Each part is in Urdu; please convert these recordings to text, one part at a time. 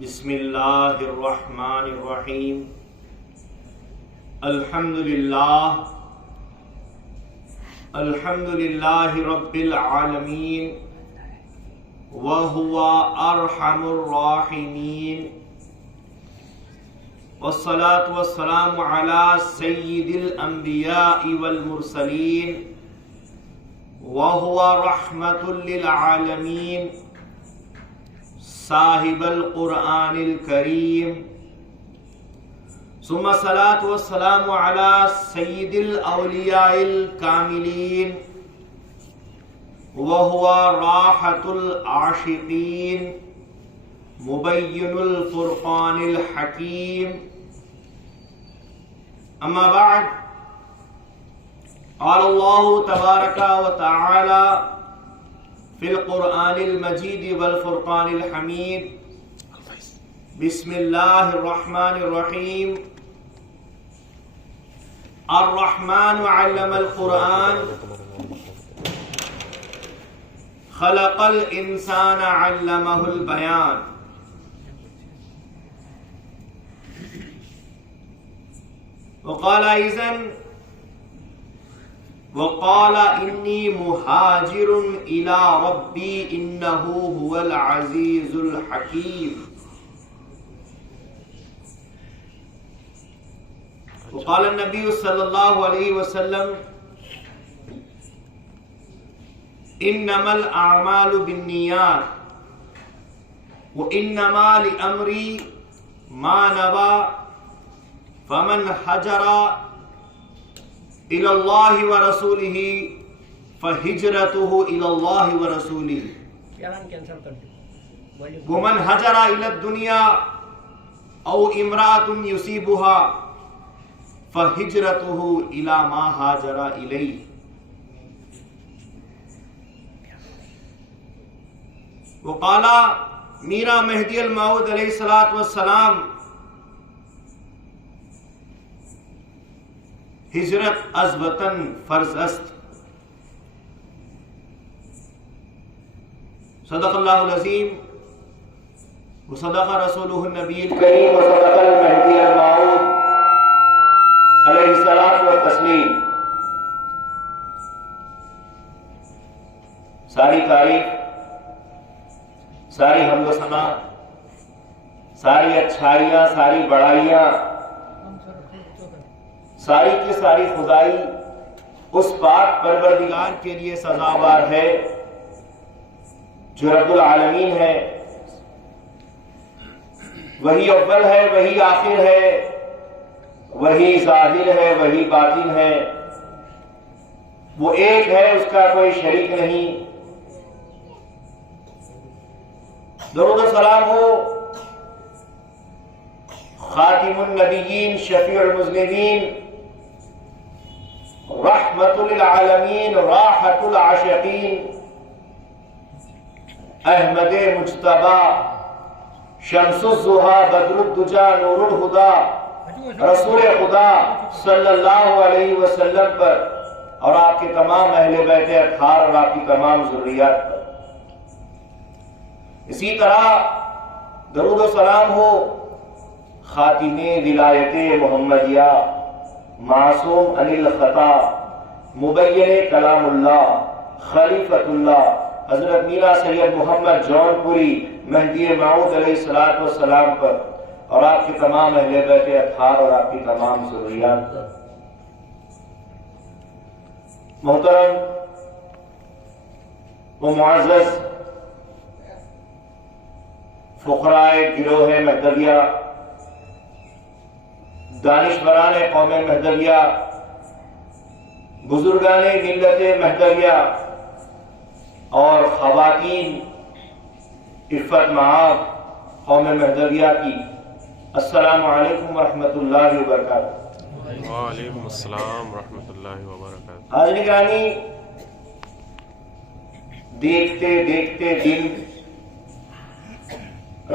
بسم اللہ الرحمن الرحیم الحمد للہ رب العالمین وهو ارحم الراحمین والصلاة والسلام على سید الانبیاء والمرسلین وهو رحمة للعالمین صاحب القرآن الکریم ثم الصلاة والسلام على سید الاولیاء الکاملین وهو راحة العاشقین مبین الفرقان الحکیم اما بعد قال اللہ تبارک و تعالی فی القرآن المجید والفرقان الحمید بسم اللہ الرحمن الرحیم الرحمن علم القرآن خلق الانسان علمہ البیان وقال اذن وقال انی مہاجر الی ربی انہ هو العزیز الحکیم وقال النبی صلی اللہ علیہ وسلم انما الاعمال بالنیات وانما لامری ما نوى فمن هجر الى اللہ ورسولہ فہجرته الى اللہ ورسولہ ومن هجر الى الدنیا او امرأة يصيبها فہجرته الى ما هاجر الیہ وقال میرا مہدی الموعود علیہ السلام ہجرت از وطن فرض است صدق اللہ العظیم وصدق رسولہ النبی الکریم وصدق المہدی الموعود علیہ الصلاۃ والتسلیم ساری تعریف ساری حمد و ثنا ساری اچھائیاں ساری بڑائیاں ساری کی ساری خدائی اس پاک پروردگار کے لیے سزاوار ہے جو رب العالمین ہے، وہی اول ہے، وہی آخر ہے، وہی ظاہر ہے، وہی باطن ہے، وہ ایک ہے، اس کا کوئی شریک نہیں۔ درود و سلام ہو خاتم النبیین شفیع المذنبین رحمت للعالمین راحت العاشقین احمد مجتبی شمس الضحیٰ بدر الدجیٰ نور الہدیٰ رسول خدا صلی اللہ علیہ وسلم پر اور آپ کے تمام اہل بیت اطہار اور آپ کی تمام ذریات پر، اسی طرح درود و سلام ہو خاتم ولایت محمدیہ معصوم عن الخطا مبین کلام اللہ خلیفۃ اللہ حضرت میرا سید محمد جون پوری مہدی موعود علیہ السلام پر اور آپ کے تمام اہل بیت اطہار اور آپ کی تمام ذریات پر۔ محترم و معزز فقرائے گروہ مہدویہ، دانشوران قوم مہدویہ، بزرگان ملت مہدویہ اور خواتین عفت معاب قوم مہدویہ کی السلام علیکم ورحمۃ اللہ وبرکاتہ۔ وعلیکم السلام ورحمۃ اللہ وبرکاتہ۔ حاضرین گرامی، دیکھتے دیکھتے دن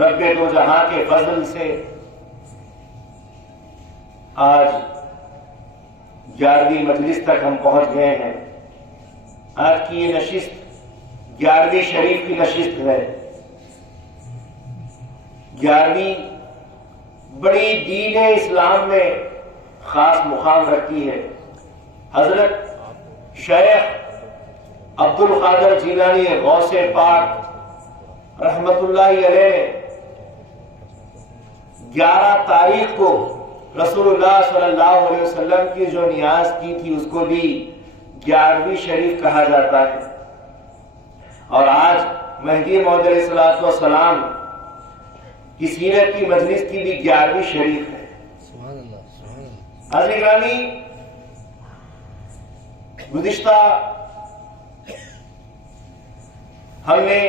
رب دو جہاں کے فضل سے آج 11ویں مجلس تک ہم پہنچ گئے ہیں۔ آج کی یہ نشست 11ویں شریف کی نشست ہے۔ 11ویں بڑی دین اسلام میں خاص مقام رکھتی ہے۔ حضرت شیخ عبد القادر جیلانی غوث پاک رحمت اللہ علیہ 11 تاریخ کو رسول اللہ صلی اللہ علیہ وسلم کی جو نیاز کی تھی اس کو بھی 11ویں شریف کہا جاتا ہے، اور آج مہدی موعود علیہ السلام کی سیرت کی مجلس کی بھی 11ویں شریف ہے۔ حضرت گرامی، گزشتہ ہم نے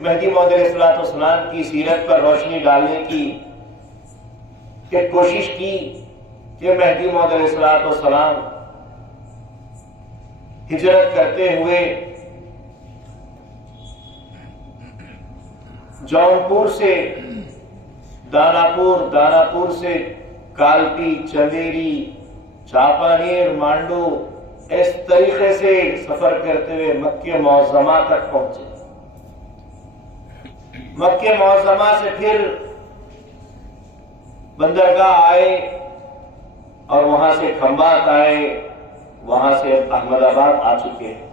مہدی موعود علیہ السلام کی سیرت پر روشنی ڈالنے کی کوشش کی کہ مہدی موعود علیہ السلام ہجرت کرتے ہوئے جونپور سے داناپور، داناپور سے کالپی، چندیری، چاپانیر، مانڈو، اس طریقے سے سفر کرتے ہوئے مکہ معظمہ تک پہنچے۔ مکہ معظمہ سے پھر بندرگاہ آئے اور وہاں سے کھمبات آئے، وہاں سے احمد آباد آ چکے ہیں۔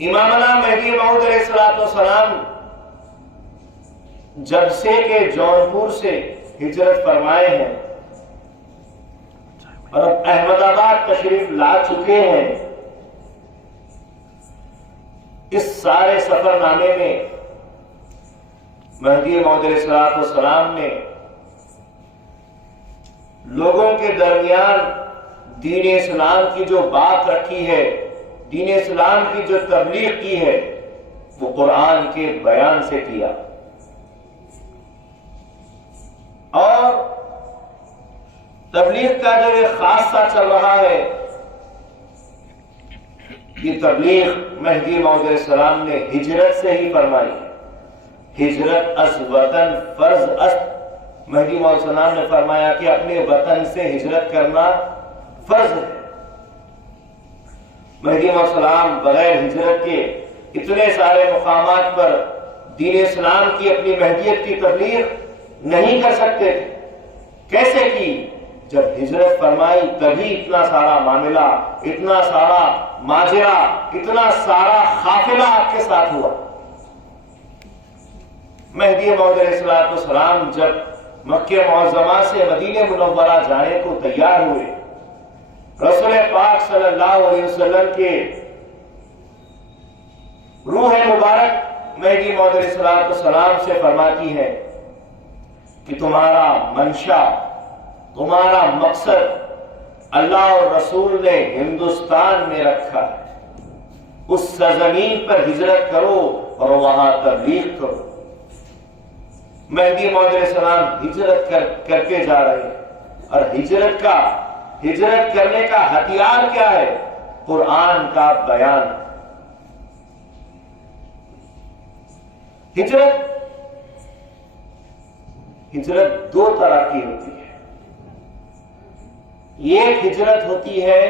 امامنا مہدی موعود علیہ السلام جب سے کہ جونپور سے ہجرت فرمائے ہیں اور اب احمد آباد تشریف لا چکے ہیں، اس سارے سفر نامے میں مہدی موعود علیہ السلام نے لوگوں کے درمیان دین اسلام کی جو بات رکھی ہے، دین اسلام کی جو تبلیغ کی ہے، وہ قرآن کے بیان سے کیا، اور تبلیغ کا جو ایک خاصہ چل رہا ہے، یہ تبلیغ مہدی موعود علیہ السلام نے ہجرت سے ہی فرمائی۔ ہجرت از وطن فرض است، مہدی موعود علیہ السلام نے فرمایا کہ اپنے وطن سے ہجرت کرنا فرض ہے۔ مہدی موعود علیہ السلام بغیر ہجرت کے اتنے سارے مقامات پر دین اسلام کی اپنی مہدیت کی تبلیغ نہیں کر سکتے تھے۔ کیسے کی؟ جب ہجرت فرمائی تبھی اتنا سارا معاملہ، اتنا سارا ماجرا، اتنا سارا قافلہ آپ کے ساتھ ہوا۔ مہدی موعود علیہ السلام جب مکہ معظمہ سے مدینہ منورہ جانے کو تیار ہوئے، رسول پاک صلی اللہ علیہ وسلم کے روح مبارک مہدی موعود علیہ السلام سے فرماتی ہے کہ تمہارا منشا، تمہارا مقصد اللہ اور رسول نے ہندوستان میں رکھا ہے، اس سرزمین پر ہجرت کرو اور وہاں تبلیغ کرو۔ مہدی موعود علیہ السلام ہجرت کرتے جا رہے ہیں، اور ہجرت کرنے کا ہتھیار کیا ہے؟ قرآن کا بیان۔ ہجرت دو طرح کی ہوتی ہے۔ ایک ہجرت ہوتی ہے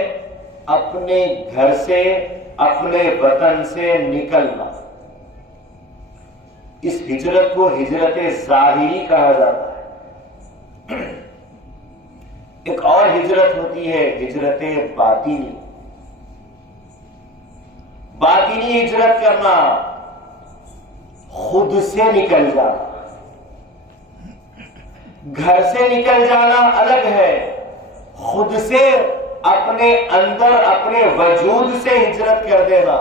اپنے گھر سے، اپنے وطن سے نکلنا، اس ہجرت کو ہجرت ظاہری کہا جاتا ہے۔ ایک اور ہجرت ہوتی ہے ہجرت باطنی۔ باطنی ہجرت کرنا، خود سے نکل جانا، گھر سے نکل جانا الگ ہے، خود سے اپنے اندر اپنے وجود سے ہجرت کر دینا،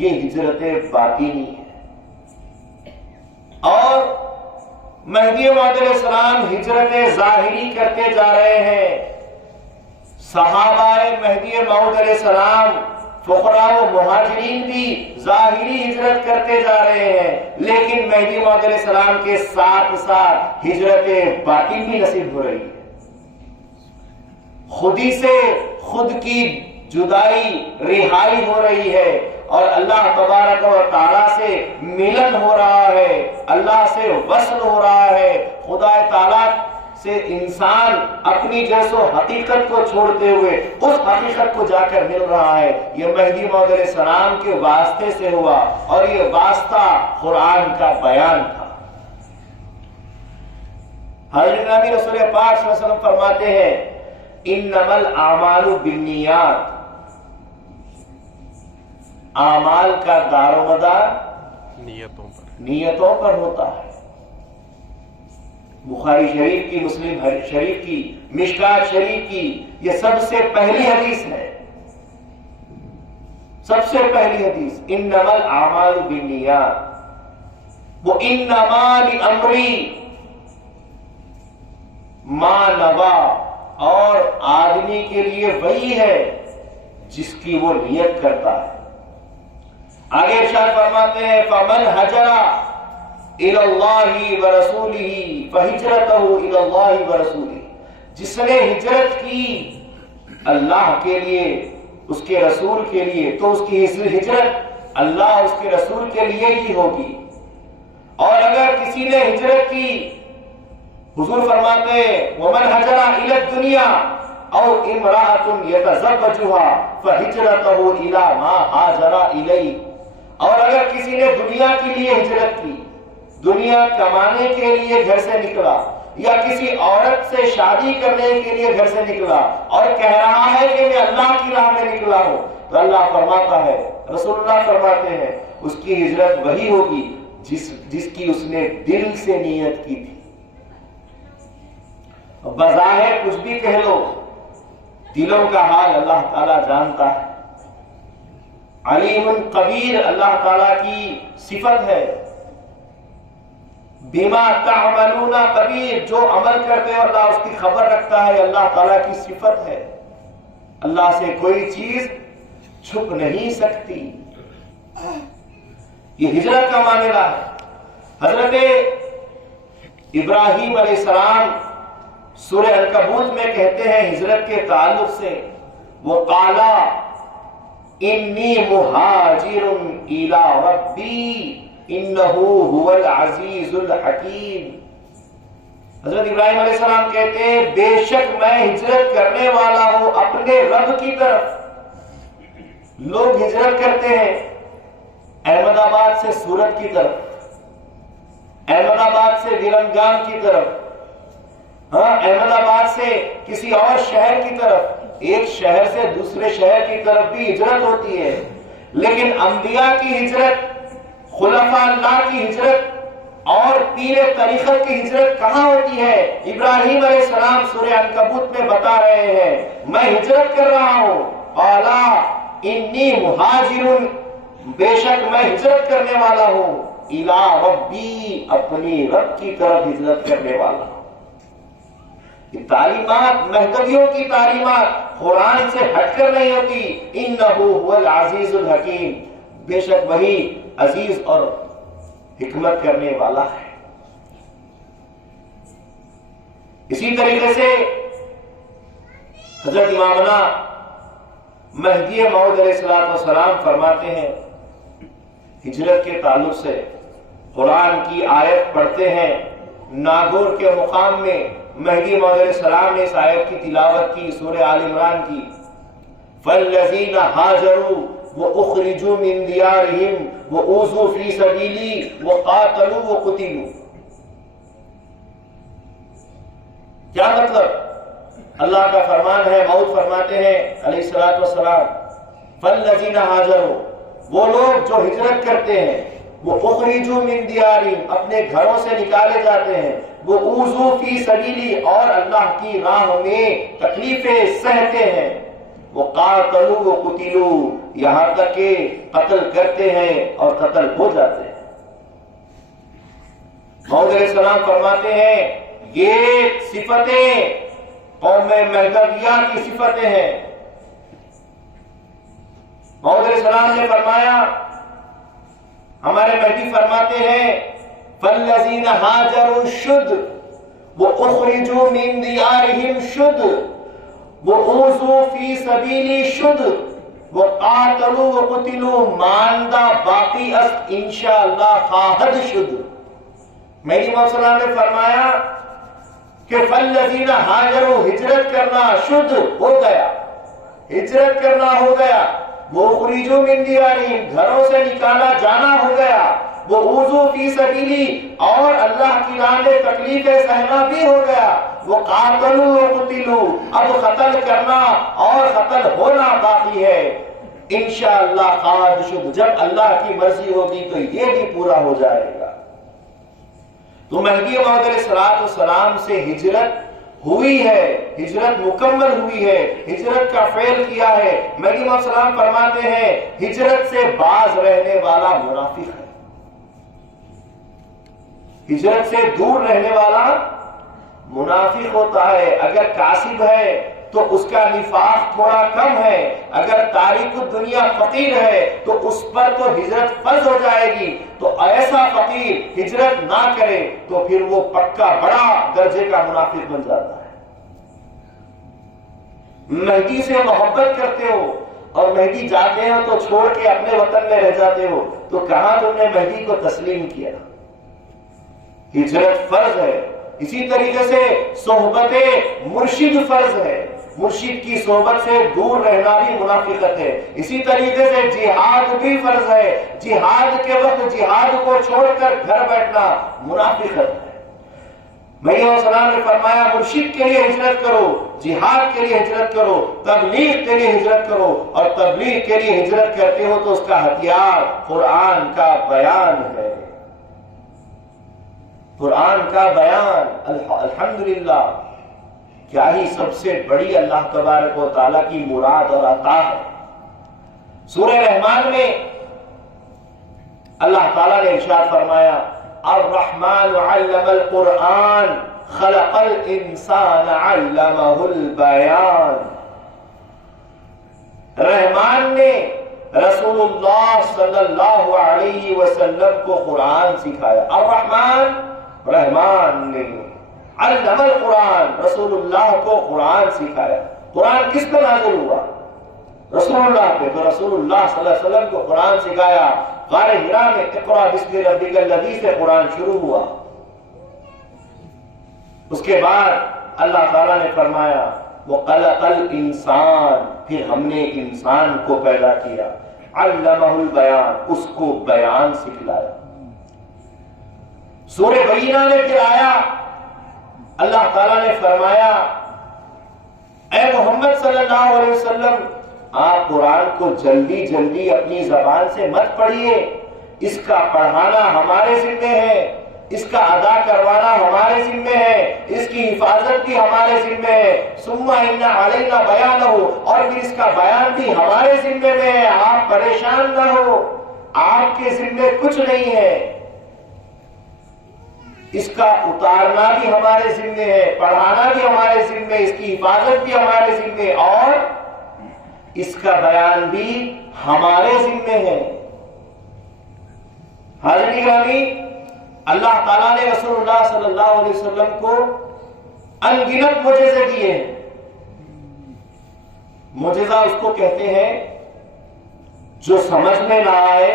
یہ ہجرت باطنی ہے۔ اور مہدی موعود علیہ السلام ہجرت ظاہری کرتے جا رہے ہیں۔ صحابہ مہدی موعود علیہ السلام، فقراء و مہاجرین بھی ظاہری ہجرت کرتے جا رہے ہیں، لیکن مہدی موعود علیہ السلام کے ساتھ ساتھ ہجرت باطن بھی نصیب ہو رہی ہے۔ خودی سے خود کی جدائی، رہائی ہو رہی ہے، اور اللہ تبارک و تعالیٰ سے ملن ہو رہا ہے، اللہ سے وصل ہو رہا ہے، خدا تعالیٰ سے انسان اپنی جیسو حقیقت کو چھوڑتے ہوئے اس حقیقت کو جا کر مل رہا ہے. یہ مہدی موعود علیہ السلام کے واسطے سے ہوا اور یہ واسطہ قرآن کا بیان تھا. حضرت نبی رسول پاک صلی اللہ علیہ وسلم فرماتے ہیں انما الاعمال بالنیات، اعمال کا دار و مدار نیتوں پر ہوتا ہے. بخاری شریف کی، مسلم شریف کی، مشکات شریف کی یہ سب سے پہلی حدیث ہے، سب سے پہلی حدیث انما الاعمال بالنیات وہ انما لامری ما نوا، اور آدمی کے لیے وہی ہے جس کی وہ نیت کرتا ہے. آگے ارشاد فرماتے ہیں فمن ہجر الی اللہ ورسولہ فہجرتہ الی اللہ ورسولہ، جس نے ہجرت کی اللہ کے لیے، اس کے رسول کے لیے، تو اس کی ہجرت اللہ اس کے رسول کے لیے ہی ہوگی. اور اگر کسی نے ہجرت کی، حضور فرماتے ہیں ومن ہجر الی الدنیا او امرأۃ یتزوجها فہجرتہ الی ما ہاجر الیہ، اور اگر کسی نے دنیا کے لیے ہجرت کی، دنیا کمانے کے لیے گھر سے نکلا، یا کسی عورت سے شادی کرنے کے لیے گھر سے نکلا اور کہہ رہا ہے کہ میں اللہ کی راہ میں نکلا ہوں، تو اللہ فرماتا ہے، رسول اللہ فرماتے ہیں اس کی ہجرت وہی ہوگی جس کی اس نے دل سے نیت کی تھی. بظاہر کچھ بھی کہہ لو، دلوں کا حال اللہ تعالیٰ جانتا ہے. علیم خبیر اللہ تعالیٰ کی صفت ہے. بما تعملون خبیر، جو عمل کرتے ہیں اللہ اس کی خبر رکھتا ہے، اللہ تعالیٰ کی صفت ہے. اللہ سے کوئی چیز چھپ نہیں سکتی. یہ ہجرت کا معاملہ ہے. حضرت ابراہیم علیہ السلام سورہ عنکبوت میں کہتے ہیں ہجرت کے تعلق سے وقالا انی مہاجر الی ربی انہ هو العزیز الحکیم. حضرت ابراہیم علیہ السلام کہتے ہیں بے شک میں ہجرت کرنے والا ہوں اپنے رب کی طرف. لوگ ہجرت کرتے ہیں احمد آباد سے سورت کی طرف، احمد آباد سے ویرمگام کی طرف، احمد آباد سے کسی اور شہر کی طرف. ایک شہر سے دوسرے شہر کی طرف بھی ہجرت ہوتی ہے، لیکن انبیاء کی ہجرت، خلفاء اللہ کی ہجرت اور پیر طریقت کی ہجرت کہاں ہوتی ہے؟ ابراہیم علیہ السلام سورہ عنکبوت میں بتا رہے ہیں میں ہجرت کر رہا ہوں. قالا انی مہاجر، بے شک میں ہجرت کرنے والا ہوں، الی ربی، اپنی رب کی طرف ہجرت کرنے والا ہوں. یہ تعلیمات مہدویوں کی تعلیمات قرآن سے ہٹ کر نہیں ہوتی. انہ هو العزیز الحکیم، بے شک وہی عزیز اور حکمت کرنے والا ہے. اسی طریقے سے حضرت امامنا مہدی موعود علیہ السلام فرماتے ہیں ہجرت کے تعلق سے قرآن کی آیت پڑھتے ہیں. ناگور کے مقام میں مہدی موعود علیہ السلام نے اس آیت کی تلاوت کی، سورہ آل عمران کی. فالذین ہاجروا واخرجوا من دیارہم واوذوا فی سبیلی وقاتلوا وقتلوا. کیا مطلب؟ اللہ کا فرمان ہے، موعود فرماتے ہیں علیہ الصلوۃ والسلام فالذین ہاجروا، وہ لوگ جو ہجرت کرتے ہیں، وہ اخرجوا من دیارہم، اپنے گھروں سے نکالے جاتے ہیں، وہ اوذوا فی سبیلی، اور اللہ کی راہ میں تکلیفیں سہتے ہیں، وہ قاتلوا وقتلوا، یہاں تک کہ قتل کرتے ہیں اور قتل ہو جاتے ہیں. موعود علیہ السلام فرماتے ہیں یہ صفتیں قوم مہدویہ کی صفتیں ہیں. موعود علیہ السلام نے فرمایا، ہمارے مہدی فرماتے ہیں فالذین ہاجروا شد واخرجوا من دیارہم شد واوذوا فی سبیلی شد وقاتلوا وقتلوا ماندہ باقی است انشاءاللہ خواہد شد. مہدی موعود صلی اللہ علیہ وسلم نے فرمایا کہ فالذین ہاجروا، ہجرت کرنا شد ہو گیا، ہجرت کرنا ہو گیا، وہ اخرجوا من دیارہم، گھروں سے نکالا جانا ہو گیا، وہ اوذوا فی سبیلی، اور اللہ کی راہ میں تکلیفیں سہنا بھی ہو گیا، وہ قاتلوا وقتلوا، اب قتل کرنا اور قتل ہونا باقی ہے، انشاءاللہ قاد شد، جب اللہ کی مرضی ہوگی تو یہ بھی پورا ہو جائے گا۔ تو مہدی موعود علیہ السلام سے ہجرت ہوئی ہے، ہجرت مکمل ہوئی ہے، ہجرت کا فعل کیا ہے۔ مہدی موعود علیہ السلام فرماتے ہیں ہجرت سے باز رہنے والا منافق ہے، ہجرت سے دور رہنے والا منافق ہوتا ہے۔ اگر کاسب ہے تو اس کا نفاق تھوڑا کم ہے، اگر تارک الدنیا فقیر ہے تو اس پر تو ہجرت فرض ہو جائے گی، تو ایسا فقیر ہجرت نہ کرے تو پھر وہ پکا بڑا درجے کا منافق بن جاتا ہے۔ مہدی سے محبت کرتے ہو اور مہدی جاتے ہو تو چھوڑ کے اپنے وطن میں رہ جاتے ہو، تو کہاں تم نے مہدی کو تسلیم کیا؟ ہجرت فرض ہے۔ اسی طریقے سے صحبت مرشد فرض ہے، مرشد کی صحبت سے دور رہنا بھی منافقت ہے۔ اسی طریقے سے جہاد بھی فرض ہے، جہاد کے وقت جہاد کو چھوڑ کر گھر بیٹھنا منافقت ہے۔ نبی علیہ السلام نے فرمایا مرشد کے لیے ہجرت کرو، جہاد کے لیے ہجرت کرو، تبلیغ کے لیے ہجرت کرو، اور تبلیغ کے لیے ہجرت کرتے ہو تو اس کا ہتھیار قرآن کا بیان ہے، قرآن کا بیان۔ الحمدللہ، کیا ہی سب سے بڑی اللہ تبارک و تعالیٰ کی مراد اور عطا ہے۔ سورہ رحمان میں اللہ تعالیٰ نے ارشاد فرمایا الرحمن علم القرآن خلق الانسان علمہ البیان، رحمان نے رسول اللہ صلی اللہ علیہ وسلم کو قرآن سکھایا۔ الرحمن، رحمان نے علم القرآن، رسول اللہ کو قرآن سکھایا۔ قرآن کس پر نازل ہوا؟ رسول اللہ پہ، تو رسول اللہ صلی اللہ علیہ وسلم کو قرآن سکھایا۔ غار حرا میں اقرأ بسم ربک الذی سے قرآن شروع ہوا۔ اس کے بعد اللہ تعالیٰ نے فرمایا وَخَلَقَ الْإِنسَانَ، پھر ہم نے انسان کو پیدا کیا، علمہ البیان، اس کو بیان سکھلایا۔ سورہ بینہ میں پھر آیا، اللہ تعالیٰ نے فرمایا اے محمد صلی اللہ علیہ وسلم، آپ قرآن کو جلدی جلدی اپنی زبان سے مت پڑھیے، اس کا پڑھانا ہمارے ذمہ ہے، اس کا ادا کروانا ہمارے ذمہ ہے، اس کی حفاظت بھی ہمارے ذمہ ہے، ثم ان علینا بیانہ، اور پھر اس کا بیان بھی ہمارے ذمہ میں ہے۔ آپ پریشان نہ ہو، آپ کے ذمہ کچھ نہیں ہے، اس کا اتارنا بھی ہمارے ذمہ ہے، پڑھانا بھی ہمارے ذمہ، اس کی حفاظت بھی ہمارے ذمہ، اور اس کا بیان بھی ہمارے ذمہ ہے۔ حاضرین گرامی، اللہ تعالیٰ نے رسول اللہ صلی اللہ علیہ وسلم کو ان گنت معجزے دیے ہیں۔ معجزہ اس کو کہتے ہیں جو سمجھ میں نہ آئے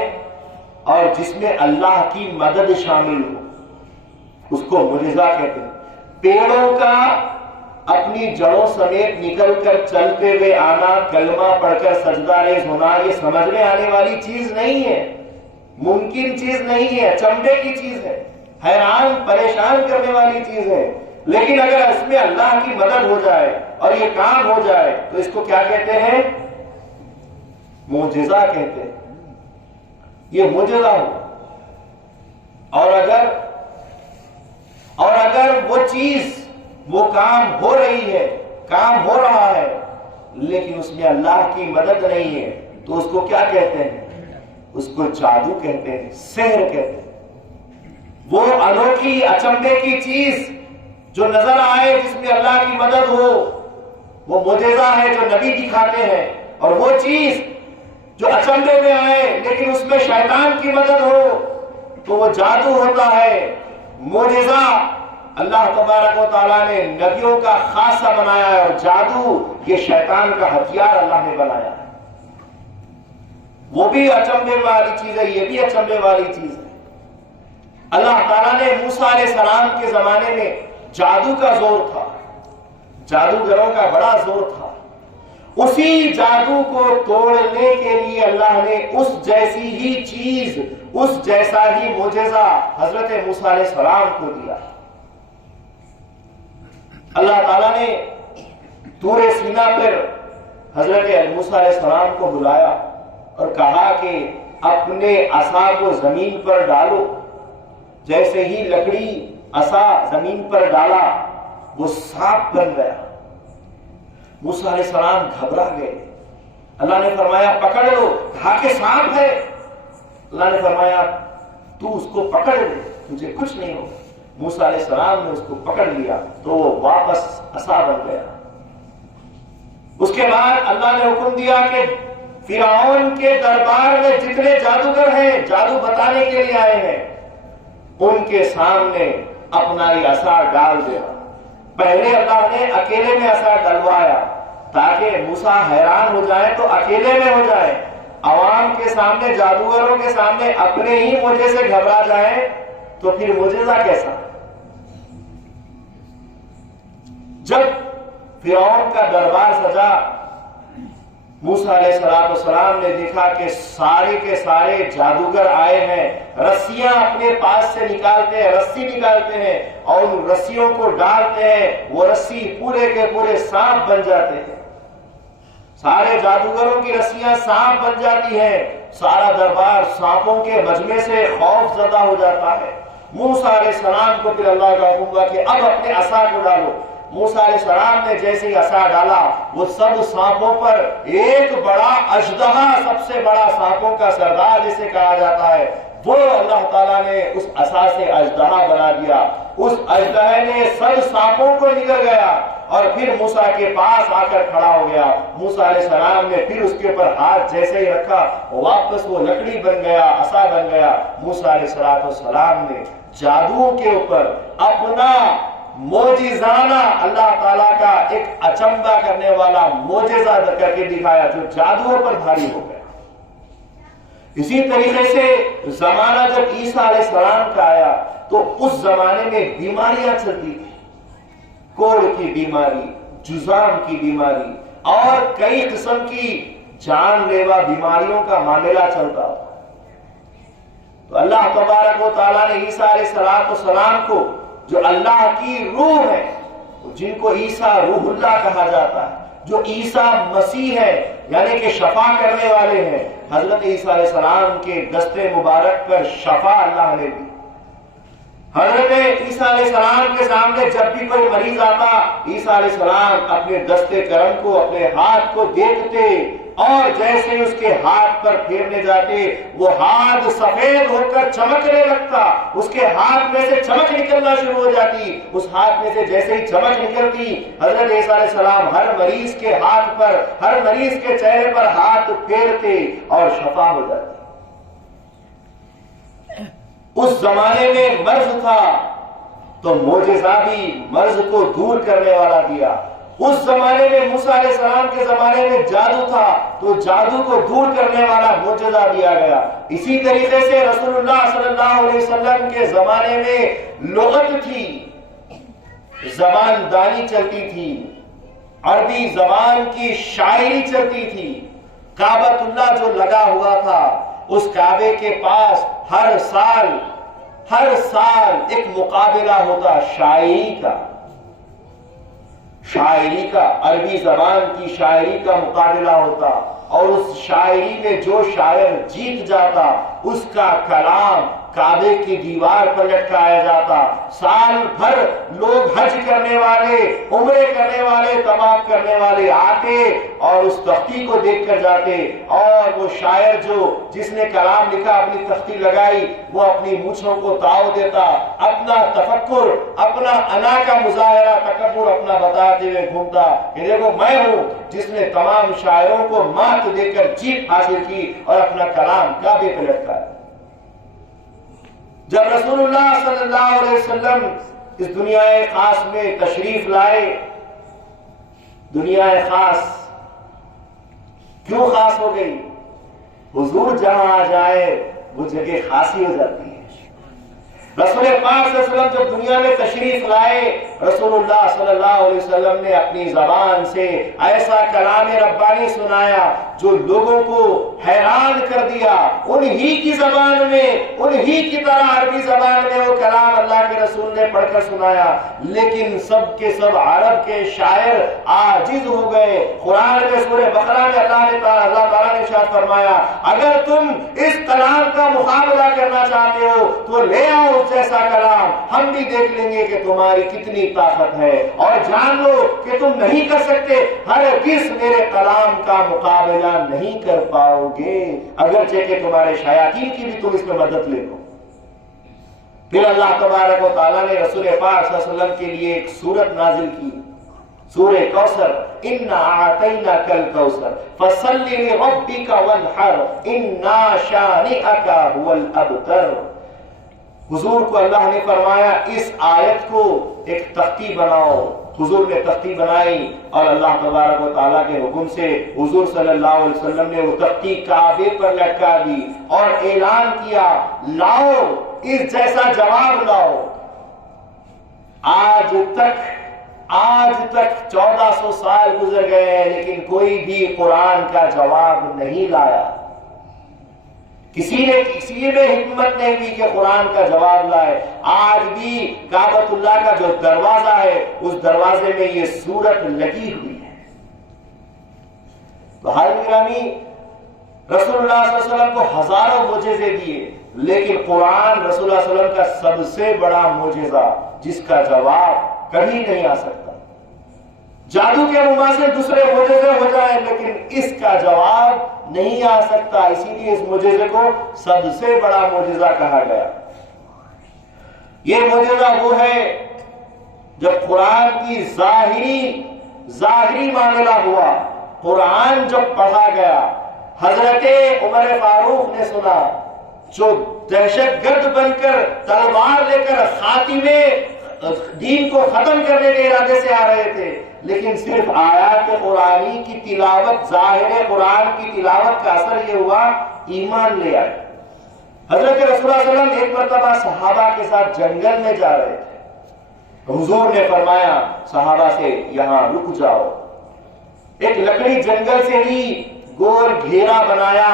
اور جس میں اللہ کی مدد شامل ہو، اس کو معجزہ کہتے ہیں۔ پیڑوں کا اپنی جڑوں سمیت نکل کر چلتے ہوئے آنا، کلمہ پڑھ کر سجدہ ریز ہونا، یہ سمجھ میں آنے والی چیز نہیں ہے، ممکن چیز نہیں ہے، چمبے کی چیز ہے، حیران پریشان کرنے والی چیز ہے۔ لیکن اگر اس میں اللہ کی مدد ہو جائے اور یہ کام ہو جائے تو اس کو کیا کہتے ہیں؟ معجزہ کہتے ہیں۔ یہ معجزہ ہو، اور اگر وہ چیز، وہ کام ہو رہی ہے، کام ہو رہا ہے، لیکن اس میں اللہ کی مدد نہیں ہے، تو اس کو کیا کہتے ہیں؟ اس کو جادو کہتے ہیں، سحر کہتے ہیں۔ وہ انوکھی اچنبے کی چیز جو نظر آئے جس میں اللہ کی مدد ہو، وہ معجزہ ہے جو نبی دکھاتے ہیں، اور وہ چیز جو اچنبے میں آئے لیکن اس میں شیطان کی مدد ہو تو وہ جادو ہوتا ہے۔ معجزہ اللہ تبارک و تعالیٰ نے نبیوں کا خاصہ بنایا ہے، اور جادو یہ شیطان کا ہتھیار اللہ نے بنایا ہے۔ وہ بھی اچنبے والی چیز ہے، یہ بھی اچنبے والی چیز ہے۔ اللہ تعالیٰ نے موسیٰ علیہ السلام کے زمانے میں جادو کا زور تھا، جادوگروں کا بڑا زور تھا. اسی جادو کو توڑنے کے لیے اللہ نے اس جیسی ہی چیز، اس جیسا ہی معجزہ حضرت موسیٰ علیہ السلام کو دیا. اللہ تعالیٰ نے طور سینا پر حضرت موسیٰ علیہ السلام کو بلایا اور کہا کہ اپنے عصا کو زمین پر ڈالو. جیسے ہی لکڑی عصا زمین پر ڈالا وہ سانپ بن گیا. موسیٰ علیہ السلام گھبرا گئے. اللہ نے فرمایا پکڑ لو. کہا کہ سانپ ہے. اللہ نے فرمایا تو اس کو پکڑ لے، تجھے کچھ نہیں ہوگا. موسیٰ علیہ السلام نے اس کو پکڑ لیا تو وہ واپس عصا بن گیا. اس کے بعد اللہ نے حکم دیا کہ فرعون کے دربار میں جتنے جادوگر ہیں، جادو بتانے کے لیے آئے ہیں، ان کے سامنے اپنا یہ عصا ڈال دیا. پہلے اللہ نے اکیلے میں عصا ڈلوایا تاکہ موسیٰ حیران ہو جائیں تو اکیلے میں ہو جائیں. عوام کے سامنے، جادوگروں کے سامنے اپنے ہی موجے سے گھبرا جائیں تو پھر معجزہ کیسا؟ جب فرعون کا دربار سجا، موسیٰ علیہ السلام نے دیکھا کہ سارے کے سارے جادوگر آئے ہیں، رسیاں اپنے پاس سے نکالتے ہیں، رسی نکالتے ہیں اور ان رسیوں کو ڈالتے ہیں، وہ رسی پورے کے پورے سانپ بن جاتے ہیں. سارے جادوگروں کی رسیاں سانپ بن جاتی ہیں. سارا دربار سانپوں کے مجمع سے خوف زدہ ہو جاتا ہے. موسیٰ علیہ السلام کو پھر اللہ کا حکم ہوا کہ اب اپنے عصا کو ڈالو. موسیٰ علیہ السلام نے جیسے ہی عصا ڈالا وہ سب سانپوں پر ایک بڑا اژدہا، سب سے بڑا سانپوں کا سردار جسے کہا جاتا ہے، وہ اللہ تعالیٰ نے اس عصا سے اژدہا بنا دیا. اس اژدہے نے سب سانپوں کو نگل گیا اور پھر موسیٰ کے پاس آ کر کھڑا ہو گیا. موسیٰ علیہ السلام نے پھر اس کے اوپر ہاتھ جیسے ہی رکھا واپس وہ لکڑی بن گیا، عصا بن گیا. موسیٰ علیہ السلام نے جادو کے اوپر اپنا معجزانہ اللہ تعالیٰ کا ایک اچنبا کرنے والا معجزہ کر کے دکھایا جو جادوؤں پر بھاری ہو گیا. اسی طریقے سے زمانہ جب عیسیٰ علیہ السلام کا آیا تو اس زمانے میں بیماریاں چلتی تھی. کوڑ کی بیماری، جذام کی بیماری اور کئی قسم کی جان لیوا بیماریوں کا معاملہ چلتا تھا. تو اللہ تبارک و تعالیٰ نے عیسیٰ علیہ السلام کو، جو اللہ کی روح ہے، جن کو عیسیٰ روح اللہ کہا جاتا ہے، جو عیسیٰ مسیح ہے یعنی کہ شفا کرنے والے ہیں، حضرت عیسیٰ علیہ السلام کے دست مبارک پر شفا اللہ نے دی. حضرت عیسیٰ علیہ السلام کے سامنے جب بھی کوئی مریض آتا، عیسیٰ علیہ السلام اپنے دست کرم کو، اپنے ہاتھ کو دیکھتے اور جیسے اس کے ہاتھ پر پھیرنے جاتے وہ ہاتھ سفید ہو کر چمکنے لگتا. اس کے ہاتھ میں سے چمک نکلنا شروع ہو جاتی. اس ہاتھ میں سے جیسے ہی چمک نکلتی، حضرت عیسیٰ علیہ السلام ہر مریض کے ہاتھ پر، ہر مریض کے چہرے پر ہاتھ پھیرتے اور شفا ہو جاتی. اس زمانے میں مرض تھا تو معجزہ بھی مرض کو دور کرنے والا دیا. اس زمانے میں موسیٰ علیہ السلام کے زمانے میں جادو تھا تو جادو کو دور کرنے والا معجزہ دیا گیا. اسی طریقے سے رسول اللہ صلی اللہ علیہ وسلم کے زمانے میں لغت تھی، زبان دانی چلتی تھی، عربی زبان کی شاعری چلتی تھی. کعبۃ اللہ جو لگا ہوا تھا، اس کعبے کے پاس ہر سال ایک مقابلہ ہوتا شاعری کا عربی زبان کی شاعری کا مقابلہ ہوتا اور اس شاعری میں جو شاعر جیت جاتا اس کا کلام کعبے کی دیوار پر لٹکایا جاتا. سال بھر لوگ حج کرنے والے، عمرے کرنے والے، طواف کرنے والے آتے اور اس تختی کو دیکھ کر جاتے اور وہ شاعر جس نے کلام لکھا اپنی تختی لگائی، وہ اپنی مونچھوں کو تاؤ دیتا، اپنا تفکر، اپنا انا کا مظاہرہ، تکبر اپنا بتاتے ہوئے گھومتا کہ دیکھو میں ہوں جس نے تمام شاعروں کو مات دے کر جیت حاصل کی اور اپنا کلام کعبے پہ لٹکایا. جب رسول اللہ صلی اللہ علیہ وسلم اس دنیا خاص میں تشریف لائے، دنیا خاص کیوں خاص ہو گئی؟ حضور جہاں آ جائے وہ جگہ خاصی ہو جاتی ہے. رسول پاک صلی اللہ علیہ وسلم جب دنیا میں تشریف لائے، رسول اللہ صلی اللہ علیہ وسلم نے اپنی زبان سے ایسا کلام ربانی سنایا جو لوگوں کو حیران کر دیا۔ انہی کی زبان میں، انہی کی طرح عربی زبان میں وہ کلام اللہ کے رسول نے پڑھ کر سنایا، لیکن سب کے سب عرب کے شاعر عاجز ہو گئے۔ قرآن میں سورہ بقرہ میں اللہ تعالیٰ نے ارشاد فرمایا اگر تم اس کلام کا مقابلہ کرنا چاہتے ہو تو لے آؤ جیسا کلام، ہم بھی دیکھ لیں گے کہ تمہاری کتنی طاقت ہے، اور جان لو کہ تم نہیں کر سکتے، ہرگز میرے کلام کا مقابلہ نہیں کر پاؤ گے، اگرچہ کہ تمہارے شیاطین کی بھی تم اس میں مدد لے لو۔ پھر اللہ تبارک و تعالیٰ نے رسول پاک صلی اللہ علیہ وسلم کے لیے ایک سورت نازل کی، سورہ کوثر، اِنَّا أَعْطَيْنَاكَ الْكَوْثَرَ فَصَلِّ لِرَبِّكَ وَانْحَرْ إِنَّا شَانِئَكَ هُوَ الْأَبْتَرُ۔ حضور کو اللہ نے فرمایا اس آیت کو ایک تختی بناؤ۔ حضور نے تختی بنائی اور اللہ تبارک و تعالیٰ کے حکم سے حضور صلی اللہ علیہ وسلم نے وہ تختی کعبے پر لٹکا دی اور اعلان کیا لاؤ اس جیسا جواب لاؤ۔ آج تک 1400 سال گزر گئے ہیں لیکن کوئی بھی قرآن کا جواب نہیں لایا۔ کسی میں ہمت نہیں ہوئی کہ قرآن کا جواب لائے۔ آج بھی کعبۃ اللہ کا جو دروازہ ہے اس دروازے میں یہ سورت لگی ہوئی ہے۔ تو حضرت گرامی، رسول اللہ صلی اللہ علیہ وسلم کو ہزاروں معجزے دیے، لیکن قرآن رسول اللہ صلی اللہ علیہ وسلم کا سب سے بڑا معجزہ جس کا جواب کبھی نہیں آ سکتا۔ جادو کے مماثل دوسرے معجزے ہو جائیں لیکن اس کا جواب نہیں آ سکتا، اسی لیے اس معجزے کو سب سے بڑا معجزہ کہا گیا۔ یہ معجزہ وہ ہے جب قرآن کی ظاہری معاملہ ہوا، قرآن جب پڑھا گیا، حضرت عمر فاروق نے سنا جو دہشت گرد بن کر تلوار لے کر خاتمے دین کو ختم کرنے کے ارادے سے آ رہے تھے، لیکن صرف آیات قرآنی کی تلاوت، ظاہر قرآن کی تلاوت کا اثر یہ ہوا ایمان لے آئے۔ حضرت رسول اللہ صلی اللہ علیہ وسلم ایک مرتبہ صحابہ کے ساتھ جنگل میں جا رہے تھے، حضور نے فرمایا صحابہ سے یہاں رک جاؤ۔ ایک لکڑی جنگل سے ہی گول گھیرا بنایا،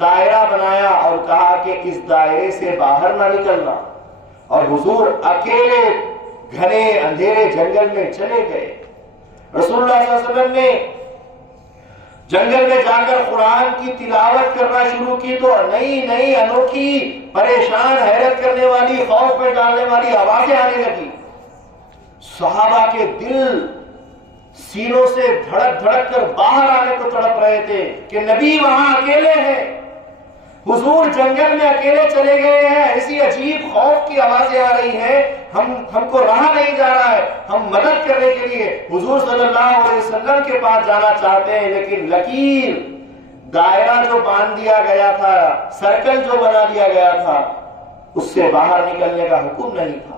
دائرہ بنایا اور کہا کہ اس دائرے سے باہر نہ نکلنا، اور حضور اکیلے گھنے اندھیرے جنگل میں چلے گئے۔ رسول اللہ صلی اللہ علیہ وسلم نے جنگل میں جا کر قرآن کی تلاوت کرنا شروع کی تو نئی انوکھی، پریشان، حیرت کرنے والی، خوف میں ڈالنے والی آوازیں آنے لگی۔ صحابہ کے دل سینوں سے دھڑک دھڑک کر باہر آنے کو تڑپ رہے تھے کہ نبی وہاں اکیلے ہیں، حضور جنگل میں اکیلے چلے گئے ہیں، ایسی عجیب خوف کی آوازیں آ رہی ہیں، ہم کو رہا نہیں جا رہا ہے، ہم مدد کرنے کے لیے حضور صلی اللہ علیہ وسلم کے پاس جانا چاہتے ہیں، لیکن لکیر، دائرہ جو باندھ دیا گیا تھا، سرکل جو بنا دیا گیا تھا، اس سے باہر نکلنے کا حکم نہیں تھا۔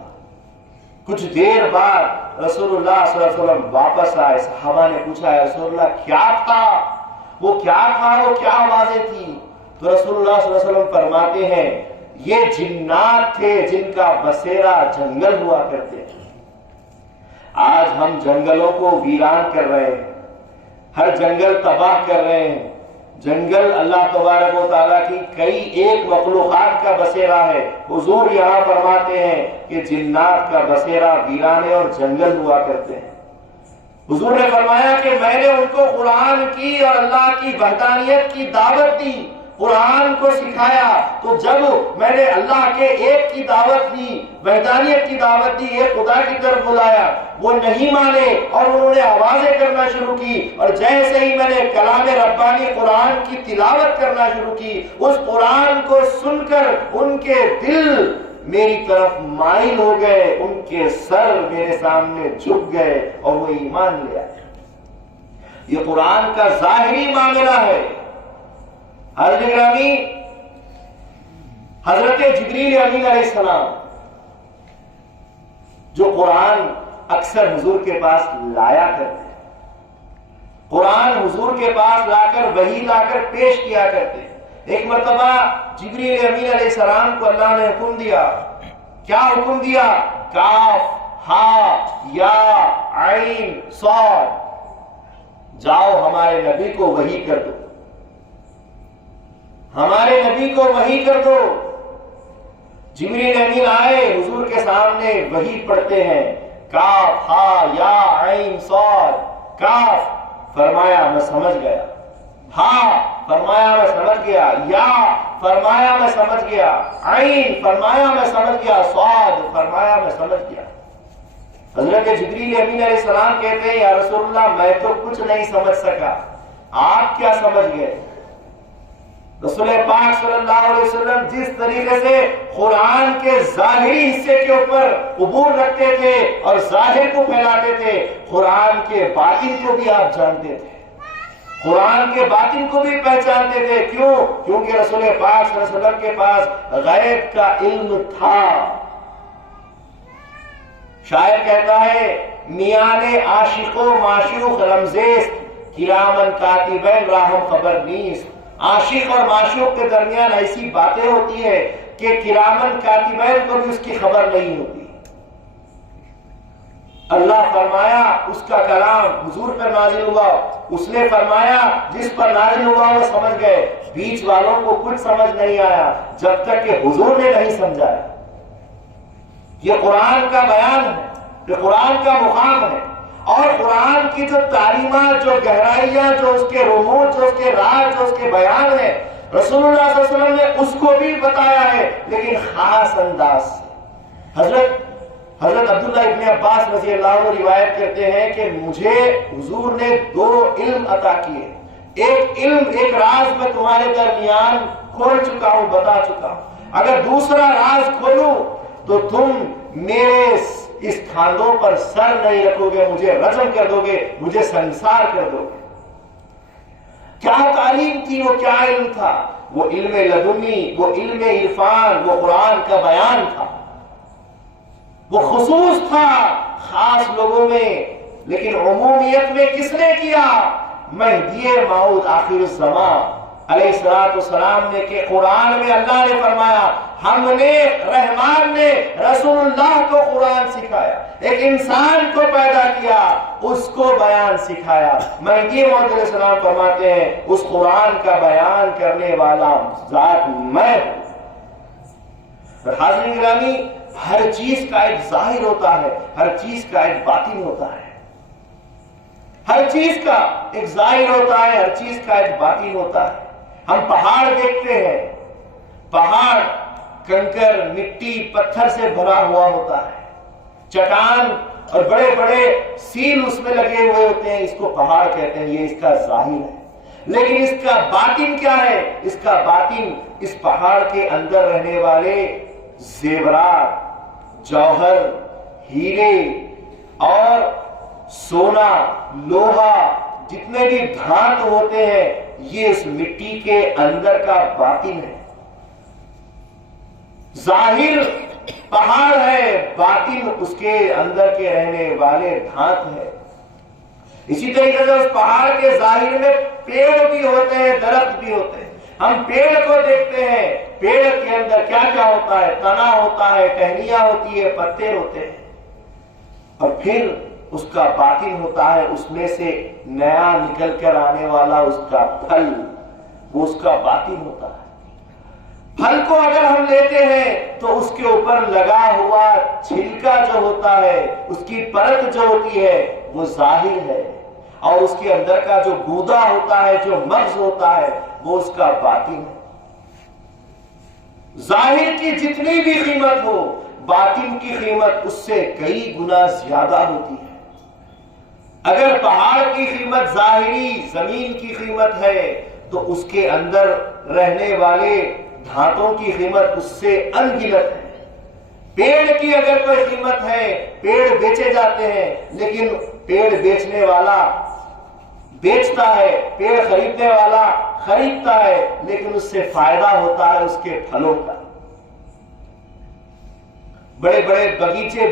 کچھ دیر بعد رسول اللہ صلی اللہ علیہ وسلم واپس آئے، صحابہ نے پوچھا ہے رسول اللہ کیا تھا، وہ کیا آوازیں تھی؟ تو رسول اللہ صلی اللہ علیہ وسلم فرماتے ہیں یہ جنات تھے جن کا بسیرا جنگل ہوا کرتے تھے۔ آج ہم جنگلوں کو ویران کر رہے ہیں، ہر جنگل تباہ کر رہے ہیں۔ جنگل اللہ تبارک و تعالیٰ کی کئی ایک مخلوقات کا بسیرا ہے۔ حضور یہاں فرماتے ہیں کہ جنات کا بسیرا ویرانے اور جنگل ہوا کرتے ہیں۔ حضور نے فرمایا کہ میں نے ان کو قرآن کی اور اللہ کی وحدانیت کی دعوت دی، قرآن کو سکھایا، تو جب میں نے اللہ کے ایک کی دعوت دی، وحدانیت کی دعوت دی، ایک خدا کی طرف بلایا، وہ نہیں مانے اور انہوں نے آوازیں کرنا شروع کی، اور جیسے ہی میں نے کلام ربانی قرآن کی تلاوت کرنا شروع کی، اس قرآن کو سن کر ان کے دل میری طرف مائل ہو گئے، ان کے سر میرے سامنے جھک گئے اور وہ ایمان لے آئے۔ یہ قرآن کا ظاہری معاملہ ہے۔ حضرت گرامی، حضرت جبریل امین علیہ السلام جو قرآن اکثر حضور کے پاس لایا کرتے، قرآن حضور کے پاس لا کر وحی لا کر پیش کیا کرتے۔ ایک مرتبہ جبریل امین علیہ السلام کو اللہ نے حکم دیا کیا حکم دیا؟ کاف ہا یا عین صاد، جاؤ ہمارے نبی کو وحی کر دو، ہمارے نبی کو وحی کر دو۔ جبریل امین آئے، حضور کے سامنے وحی پڑھتے ہیں، کاف ہا یا عین صاد، کاف فرمایا میں سمجھ گیا، ہا فرمایا میں سمجھ گیا، یا فرمایا میں سمجھ گیا، عین فرمایا میں سمجھ گیا، صاد فرمایا میں سمجھ گیا۔ حضرت جبریل امین علیہ السلام کہتے ہیں یا رسول اللہ میں تو کچھ نہیں سمجھ سکا، آپ کیا سمجھ گئے؟ رسول پاک صلی اللہ علیہ وسلم جس طریقے سے قرآن کے ظاہری حصے کے اوپر عبور رکھتے تھے اور ظاہر کو پھیلاتے تھے، قرآن کے باطن کو بھی آپ جانتے تھے، قرآن کے باطن کو بھی پہچانتے تھے۔ کیوں؟ کیونکہ رسول پاک صلی اللہ علیہ وسلم کے پاس غیب کا علم تھا۔ شاعر کہتا ہے میان عاشق و معشوق رمزیست، کرامن کاتبین راہم خبر نیست۔ عاشق اور معشوق کے درمیان ایسی باتیں ہوتی ہیں کہ کرامن کاتبین کو بھی اس کی خبر نہیں ہوتی۔ اللہ فرمایا اس کا کلام حضور پر نازل ہوا، اس نے فرمایا جس پر نازل ہوا وہ سمجھ گئے، بیچ والوں کو کچھ سمجھ نہیں آیا جب تک کہ حضور نے نہیں سمجھایا۔ یہ قرآن کا بیان ہے، یہ قرآن کا مقام ہے، اور قرآن کی جو تعلیمات، جو گہرائیاں، جو اس کے رموز، جو اس کے راز، جو اس کے بیان ہے، رسول اللہ صلی اللہ علیہ وسلم نے اس کو بھی بتایا ہے، لیکن خاص انداز سے۔ حضرت عبداللہ ابن عباس رضی اللہ عنہ روایت کرتے ہیں کہ مجھے حضور نے 2 علم عطا کیے، ایک علم، ایک راز میں تمہارے درمیان کھول چکا ہوں، بتا چکا ہوں، اگر دوسرا راز کھولوں تو تم میرے اس کھاندوں پر سر نہیں رکھو گے، مجھے رجم کر دو گے، مجھے سنسار کر دو گے۔ کیا تعلیم تھی، وہ کیا علم تھا؟ وہ علم لدنی، وہ علم عرفان، وہ قرآن کا بیان تھا، وہ خصوص تھا خاص لوگوں میں، لیکن عمومیت میں کس نے کیا؟ مہدی موعود آخر الزمان علیہ السلام نے، کہ قرآن میں اللہ نے فرمایا ہم نے، رحمان نے رسول اللہ کو قرآن سکھایا، ایک انسان کو پیدا کیا، اس کو بیان سکھایا۔ مہدی موعود علیہ السلام فرماتے ہیں اس قرآن کا بیان کرنے والا ذات میں ہوں۔ حاضرین گرامی، ہر چیز کا ایک ظاہر ہوتا ہے، ہر چیز کا ایک باطن ہوتا ہے، ہر چیز کا ایک ظاہر ہوتا ہے، ہر چیز کا ایک باطن ہوتا ہے۔ ہم پہاڑ دیکھتے ہیں، پہاڑ کنکر، مٹی، پتھر سے بھرا ہوا ہوتا ہے، چٹان اور بڑے بڑے سیل اس میں لگے ہوئے ہوتے ہیں، اس کو پہاڑ کہتے ہیں، یہ اس کا ظاہر ہے۔ لیکن اس کا باطن کیا ہے؟ اس کا باطن اس پہاڑ کے اندر رہنے والے زیورات، جوہر، ہیرے اور سونا، لوہا، جتنے بھی دھات ہوتے ہیں، یہ اس مٹی کے اندر کا باطن ہے۔ ظاہر پہاڑ ہے، باطن اس کے اندر کے رہنے والے دھات ہے۔ اسی طریقے سے اس پہاڑ کے ظاہر میں پیڑ بھی ہوتے ہیں، درخت بھی ہوتے ہیں۔ ہم پیڑ کو دیکھتے ہیں، پیڑ کے اندر کیا کیا ہوتا ہے؟ تنا ہوتا ہے، ٹہنیاں ہوتی ہے، پتے ہوتے ہیں، اور پھر اس کا باطن ہوتا ہے، اس میں سے نیا نکل کر آنے والا اس کا پھل، وہ اس کا باطن ہوتا ہے۔ پھل کو اگر ہم لیتے ہیں تو اس کے اوپر لگا ہوا چھلکا جو ہوتا ہے، اس کی پرت جو ہوتی ہے، وہ ظاہر ہے، اور اس کے اندر کا جو گودا ہوتا ہے، جو مغز ہوتا ہے، وہ اس کا باطن ہے۔ ظاہر کی جتنی بھی قیمت ہو، باطن کی قیمت اس سے کئی گنا زیادہ ہوتی ہے۔ اگر پہاڑ کی قیمت ظاہری زمین کی قیمت ہے تو اس کے اندر رہنے والے دھاتوں کی قیمت اس سے انگنت ہے۔ پیڑ کی اگر کوئی قیمت ہے، پیڑ بیچے جاتے ہیں، لیکن پیڑ بیچنے والا بیچتا ہے، پیڑ خریدنے والا خریدتا ہے، لیکن اس سے فائدہ ہوتا ہے اس کے پھلوں کا۔ بڑے بڑے باغیچے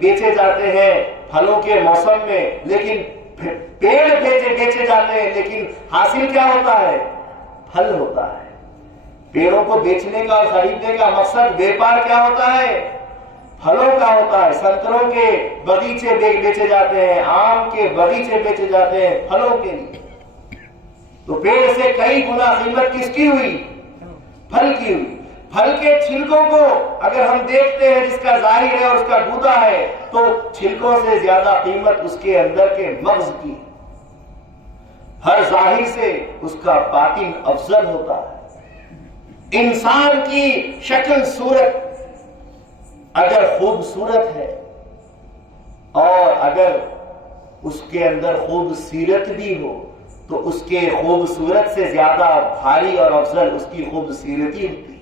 بیچے جاتے ہیں پھلوں کے موسم میں، لیکن پیڑ بیچے جاتے ہیں، لیکن حاصل کیا ہوتا ہے؟ پھل ہوتا ہے۔ پیڑوں کو بیچنے کا اور خریدنے کا مقصد، بیپار کیا ہوتا ہے؟ پھلوں کا ہوتا ہے، سنتروں کے باغیچے بیچے جاتے ہیں، آم کے باغیچے بیچے جاتے ہیں پھلوں کے لیے، تو پیڑ سے کئی گنا قیمت کس کی ہوئی؟ پھل کی ہوئی۔ پھل کے چھلکوں کو اگر ہم دیکھتے ہیں، جس کا ظاہر ہے اور اس کا گودا ہے، تو چھلکوں سے زیادہ قیمت اس کے اندر کے مغز کی، ہر ظاہر سے اس کا باطن افضل ہوتا ہے۔ انسان کی شکل صورت اگر خوبصورت ہے اور اگر اس کے اندر خوبصورت بھی ہو، تو اس کے خوبصورت سے زیادہ بھاری اور افضل اس کی خوبصورتی ہوتی ہے۔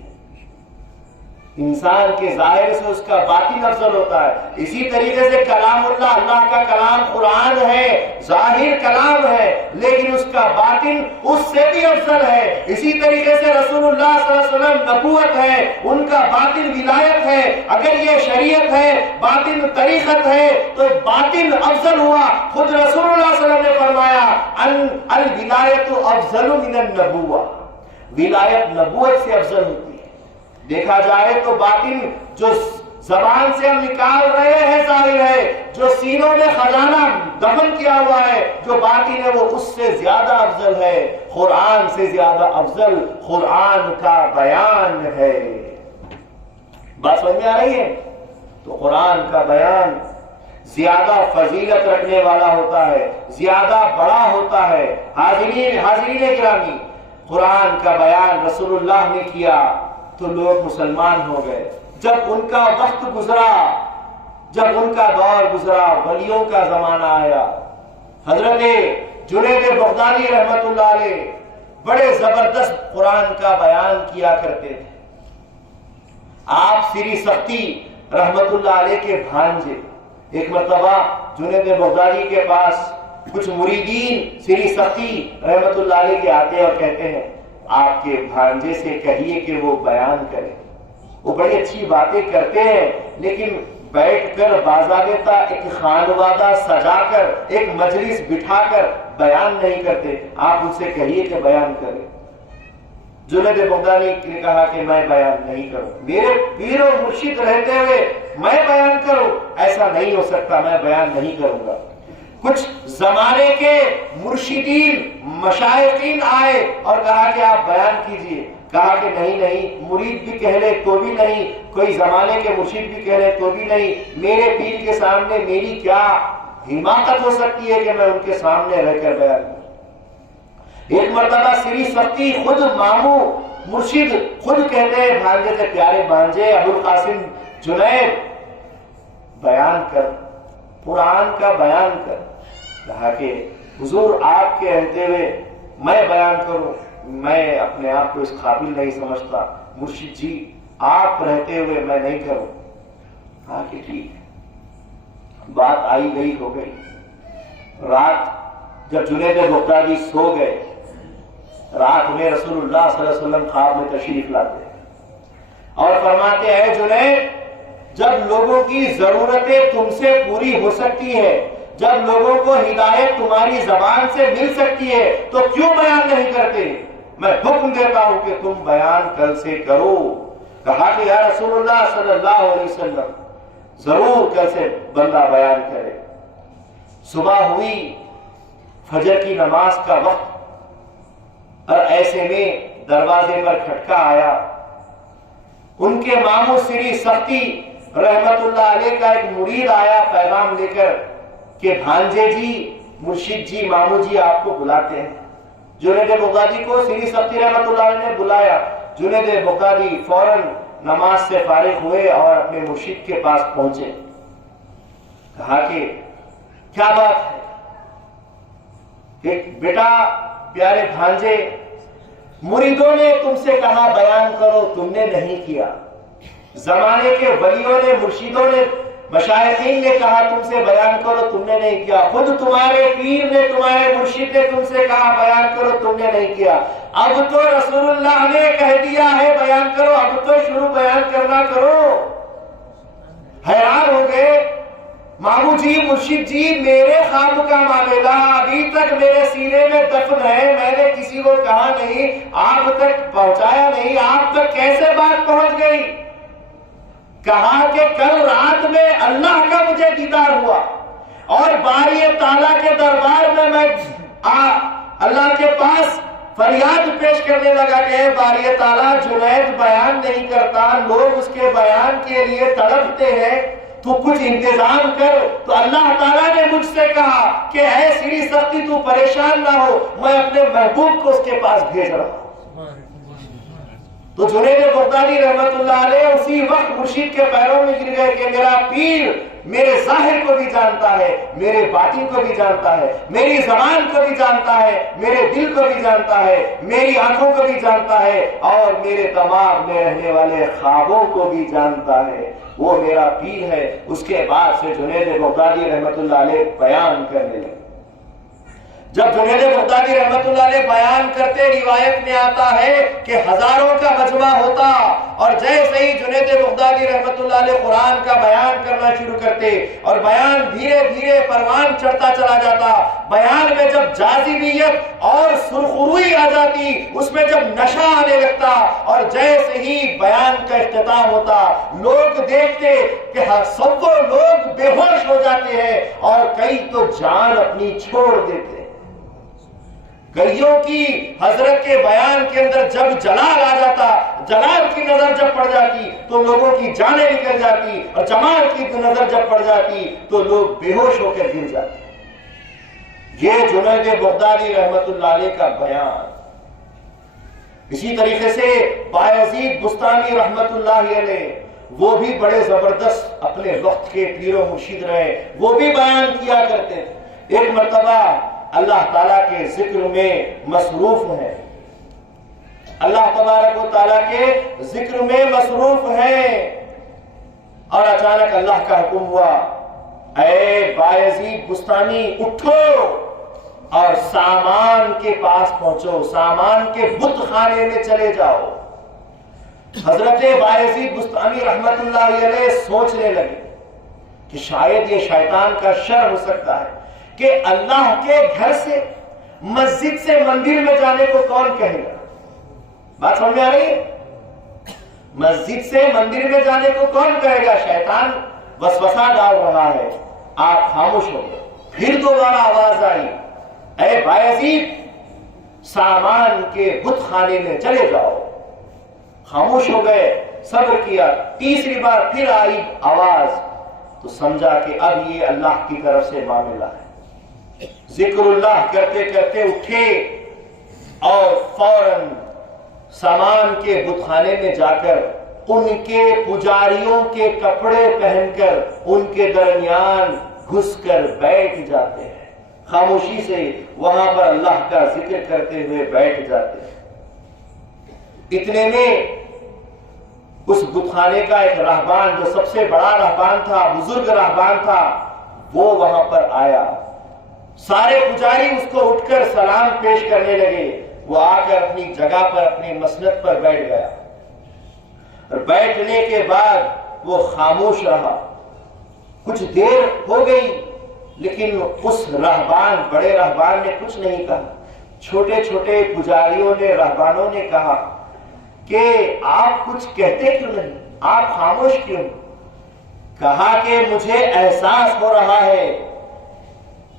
انسان کے ظاہر سے اس کا باطن افضل ہوتا ہے۔ اسی طریقے سے کلام اللہ، اللہ کا کلام قرآن ہے، ظاہر کلام ہے، لیکن اس کا باطن اس سے بھی افضل ہے۔ اسی طریقے سے رسول اللہ صلی اللہ علیہ وسلم نبوت ہے، ان کا باطن ولایت ہے۔ اگر یہ شریعت ہے، باطن طریقت ہے، تو باطن افضل ہوا۔ خود رسول اللہ صلی اللہ علیہ وسلم نے فرمایا الولایت افضل من النبوہ، ولایت نبوت سے افضل ہوتی ہے۔ دیکھا جائے تو باطن جو زبان سے ہم نکال رہے ہیں ظاہر ہے، جو سینوں میں خزانہ دفن کیا ہوا ہے، جو باطن ہے وہ اس سے زیادہ افضل ہے، قرآن سے زیادہ افضل قرآن کا بیان ہے۔ بات سمجھ میں آ رہی ہے؟ تو قرآن کا بیان زیادہ فضیلت رکھنے والا ہوتا ہے، زیادہ بڑا ہوتا ہے۔ حاضرین گرامی، قرآن کا بیان رسول اللہ نے کیا تو لوگ مسلمان ہو گئے۔ جب ان کا وقت گزرا، جب ان کا دور گزرا، ولیوں کا زمانہ آیا، حضرت جنید بغدادی رحمت اللہ علیہ بڑے زبردست قرآن کا بیان کیا کرتے تھے۔ آپ سری سختی رحمت اللہ علیہ کے بھانجے، ایک مرتبہ جنید بغدادی کے پاس کچھ مریدین سری سختی رحمت اللہ علیہ کے آتے اور کہتے ہیں آپ کے بھانجے سے کہیے کہ وہ بیان کرے۔ وہ بڑی اچھی باتیں کرتے ہیں، لیکن بیٹھ کر باضابطہ ایک خانوادہ سجا کر، ایک مجلس بٹھا کر بیان نہیں کرتے، آپ ان سے کہیے کہ بیان کرے۔ جنید بغدادی نے کہا کہ میں بیان نہیں کروں، میرے پیر و مرشد رہتے ہوئے میں بیان کروں، ایسا نہیں ہو سکتا، میں بیان نہیں کروں گا۔ کچھ زمانے کے مرشدین مشائخین آئے اور کہا کہ آپ بیان کیجئے، کہا کہ نہیں، مرید بھی کہہ لے تو بھی نہیں، کوئی زمانے کے مرشد بھی کہہ لے تو بھی نہیں، میرے پیر کے سامنے میری کیا حماقت ہو سکتی ہے کہ میں ان کے سامنے رہ کر بیان کروں۔ ایک مرتبہ سری سختی خود ماموں مرشد خود کہتے ہیں بھانجے سے، پیارے بھانجے ابو القاسم جنید بیان کر، قرآن کا بیان کر۔ کہا کہ حضور آپ کے رہتے ہوئے میں بیان کروں، میں اپنے آپ کو اس قابل نہیں سمجھتا، مرشد جی آپ رہتے ہوئے میں نہیں کروں۔ کہا کہ ٹھیک، بات آئی گئی ہو گئی۔ رات جب جنید بغدادی سو گئے، رات میں رسول اللہ صلی اللہ علیہ وسلم خواب میں تشریف لاتے اور فرماتے ہیں جنید، جب لوگوں کی ضرورتیں تم سے پوری ہو سکتی ہے، جب لوگوں کو ہدایت تمہاری زبان سے مل سکتی ہے، تو کیوں بیان نہیں کرتے؟ میں حکم دیتا ہوں کہ تم بیان کل سے کرو۔ کہا کہ یا رسول اللہ صلی اللہ علیہ وسلم، ضرور کل سے بندہ بیان کرے۔ صبح ہوئی، فجر کی نماز کا وقت، اور ایسے میں دروازے پر کھٹکا آیا۔ ان کے ماموں سری سختی رحمت اللہ علیہ کا ایک مرید آیا پیغام لے کر کہ بھانجے جی، مرشد جی، ماموں جی آپ کو بلاتے ہیں۔ جنید بغدادی کو سری سختی رحمت اللہ علیہ نے بلایا۔ جنید بغدادی فوراً نماز سے فارغ ہوئے اور اپنے مرشد کے پاس پہنچے۔ کہا کہ کیا بات ہے؟ کہ بیٹا پیارے بھانجے، مریدوں نے تم سے کہا بیان کرو، تم نے نہیں کیا۔ زمانے کے ولیوں نے، مرشدوں نے، مشائخین نے کہا تم سے بیان کرو، تم نے نہیں کیا۔ خود تمہارے پیر نے، تمہارے مرشد نے تم سے کہا بیان کرو، تم نے نہیں کیا۔ اب تو رسول اللہ نے کہہ دیا ہے بیان کرو، اب تو شروع بیان کرنا کرو۔ حیران ہو گئے ماموں جی، مرشد جی، میرے خواب کا معاملہ ابھی تک میرے سینے میں دفن ہے، میں نے کسی کو کہا نہیں، آپ تک پہنچایا نہیں، آپ تک کیسے بات پہنچ گئی؟ کہا کہ کل رات میں اللہ کا مجھے دیدار ہوا اور باری تعالیٰ کے دربار میں اللہ کے پاس فریاد پیش کرنے لگا کہ اے باری تعالیٰ، جنید بیان نہیں کرتا، لوگ اس کے بیان کے لیے تڑپتے ہیں، تو کچھ انتظام کر۔ تو اللہ تعالیٰ نے مجھ سے کہا کہ اے سیری سختی، تو پریشان نہ ہو، میں اپنے محبوب کو اس کے پاس بھیج رہا ہوں۔ تو جنید بغدادی رحمت اللہ علیہ اسی وقت مرشید کے پیروں میں گر گئے کہ میرا پیر میرے ظاہر کو بھی جانتا ہے، میرے باطن کو بھی جانتا ہے، میری زبان کو بھی جانتا ہے، میرے دل کو بھی جانتا ہے، میری آنکھوں کو بھی جانتا ہے، اور میرے دماغ میں رہنے والے خوابوں کو بھی جانتا ہے۔ وہ میرا پیر ہے۔ اس کے بعد سے جنید بغدادی رحمت اللہ علیہ بیان کرنے لگے۔ جب جنید بغدادی رحمت اللہ علیہ بیان کرتے، روایت میں آتا ہے کہ ہزاروں کا مجمع ہوتا، اور جیسے ہی جنید بغدادی رحمت اللہ علیہ قرآن کا بیان کرنا شروع کرتے اور بیان دھیرے دھیرے پروان چڑھتا چلا جاتا، بیان میں جب جاذبیت اور سرخروئی آ جاتی، اس میں جب نشہ آنے لگتا، اور جیسے ہی بیان کا اختتام ہوتا، لوگ دیکھتے کہ سو لوگ بے ہوش ہو جاتے ہیں اور کئی تو جان اپنی چھوڑ دیتے۔ کئیوں کی حضرت کے بیان کے اندر جب جلال آ جاتا، جلال کی نظر جب پڑ جاتی تو لوگوں کی جانیں نکل جاتی، اور جمال کی نظر جب پڑ جاتی تو لوگ بے ہوش ہو کر گر جاتے۔ یہ جنید بغدادی رحمت اللہ علیہ کا بیان۔ اسی طریقے سے بایزید بستانی رحمت اللہ علیہ، وہ بھی بڑے زبردست اپنے وقت کے پیر و مرشد رہے، وہ بھی بیان کیا کرتے تھے۔ ایک مرتبہ اللہ تعالیٰ کے ذکر میں مصروف ہیں، اللہ تبارک و تعالیٰ کے ذکر میں مصروف ہیں، اور اچانک اللہ کا حکم ہوا، اے بایزید بستانی اٹھو اور سامان کے پاس پہنچو، سامان کے بت خانے میں چلے جاؤ۔ حضرت بایزید بستانی رحمت اللہ علیہ سوچنے لگے کہ شاید یہ شیطان کا شر ہو سکتا ہے کہ اللہ کے گھر سے مسجد سے مندر میں جانے کو کون کہے گا؟ بات سمجھ میں آ رہی ہے؟ مسجد سے مندر میں جانے کو کون کہے گا؟ شیطان وسوسہ ڈال رہا ہے۔ آپ خاموش ہو گئے۔ پھر دوبارہ آواز آئی، اے بایزید، سامان کے بت خانے میں چلے جاؤ۔ خاموش ہو گئے، صبر کیا، تیسری بار پھر آئی آواز، تو سمجھا کہ اب یہ اللہ کی طرف سے معاملہ ہے۔ ذکر اللہ کرتے کرتے اٹھے اور فوراً سامان کے بت خانے میں جا کر ان کے پجاریوں کے کپڑے پہن کر ان کے درمیان گھس کر بیٹھ جاتے ہیں، خاموشی سے وہاں پر اللہ کا ذکر کرتے ہوئے بیٹھ جاتے ہیں۔ اتنے میں اس بت خانے کا ایک راہبان، جو سب سے بڑا راہبان تھا، بزرگ راہبان تھا، وہ وہاں پر آیا۔ سارے پجاری اس کو اٹھ کر سلام پیش کرنے لگے۔ وہ آ کر اپنی جگہ پر، اپنی مسند پر بیٹھ گیا، اور بیٹھنے کے بعد وہ خاموش رہا۔ کچھ دیر ہو گئی، لیکن اس راہبان، بڑے راہبان نے کچھ نہیں کہا۔ چھوٹے چھوٹے پجاریوں نے، راہبانوں نے کہا کہ آپ کچھ کہتے کیوں نہیں، آپ خاموش کیوں؟ کہا کہ مجھے احساس ہو رہا ہے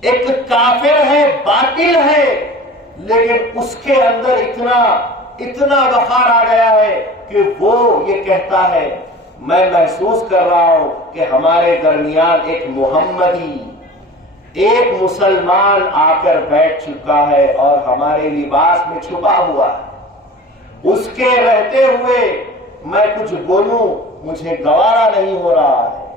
ایک کافر ہے، باطل ہے، لیکن اس کے اندر اتنا وقار آ گیا ہے کہ وہ یہ کہتا ہے، میں محسوس کر رہا ہوں کہ ہمارے درمیان ایک محمدی، ایک مسلمان آ کر بیٹھ چکا ہے اور ہمارے لباس میں چھپا ہوا ہے۔ اس کے رہتے ہوئے میں کچھ بولوں مجھے گوارا نہیں ہو رہا ہے۔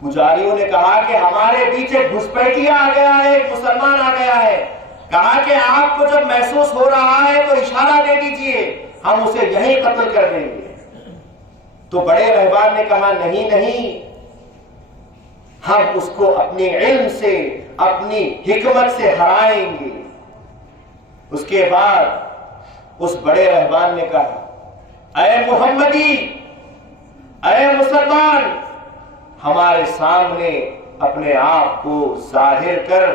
پجاریوں نے کہا کہ ہمارے بیچ ایک گھسپیٹیا آ گیا ہے، ایک مسلمان آ گیا ہے۔ کہا کہ آپ کو جب محسوس ہو رہا ہے تو اشارہ دے دیجئے، ہم اسے یہیں قتل کر دیں گے۔ تو بڑے رہبان نے کہا نہیں، ہم اس کو اپنے علم سے، اپنی حکمت سے ہرائیں گے۔ اس کے بعد اس بڑے رہبان نے کہا، اے محمدی، اے مسلمان، ہمارے سامنے اپنے آپ کو ظاہر کر،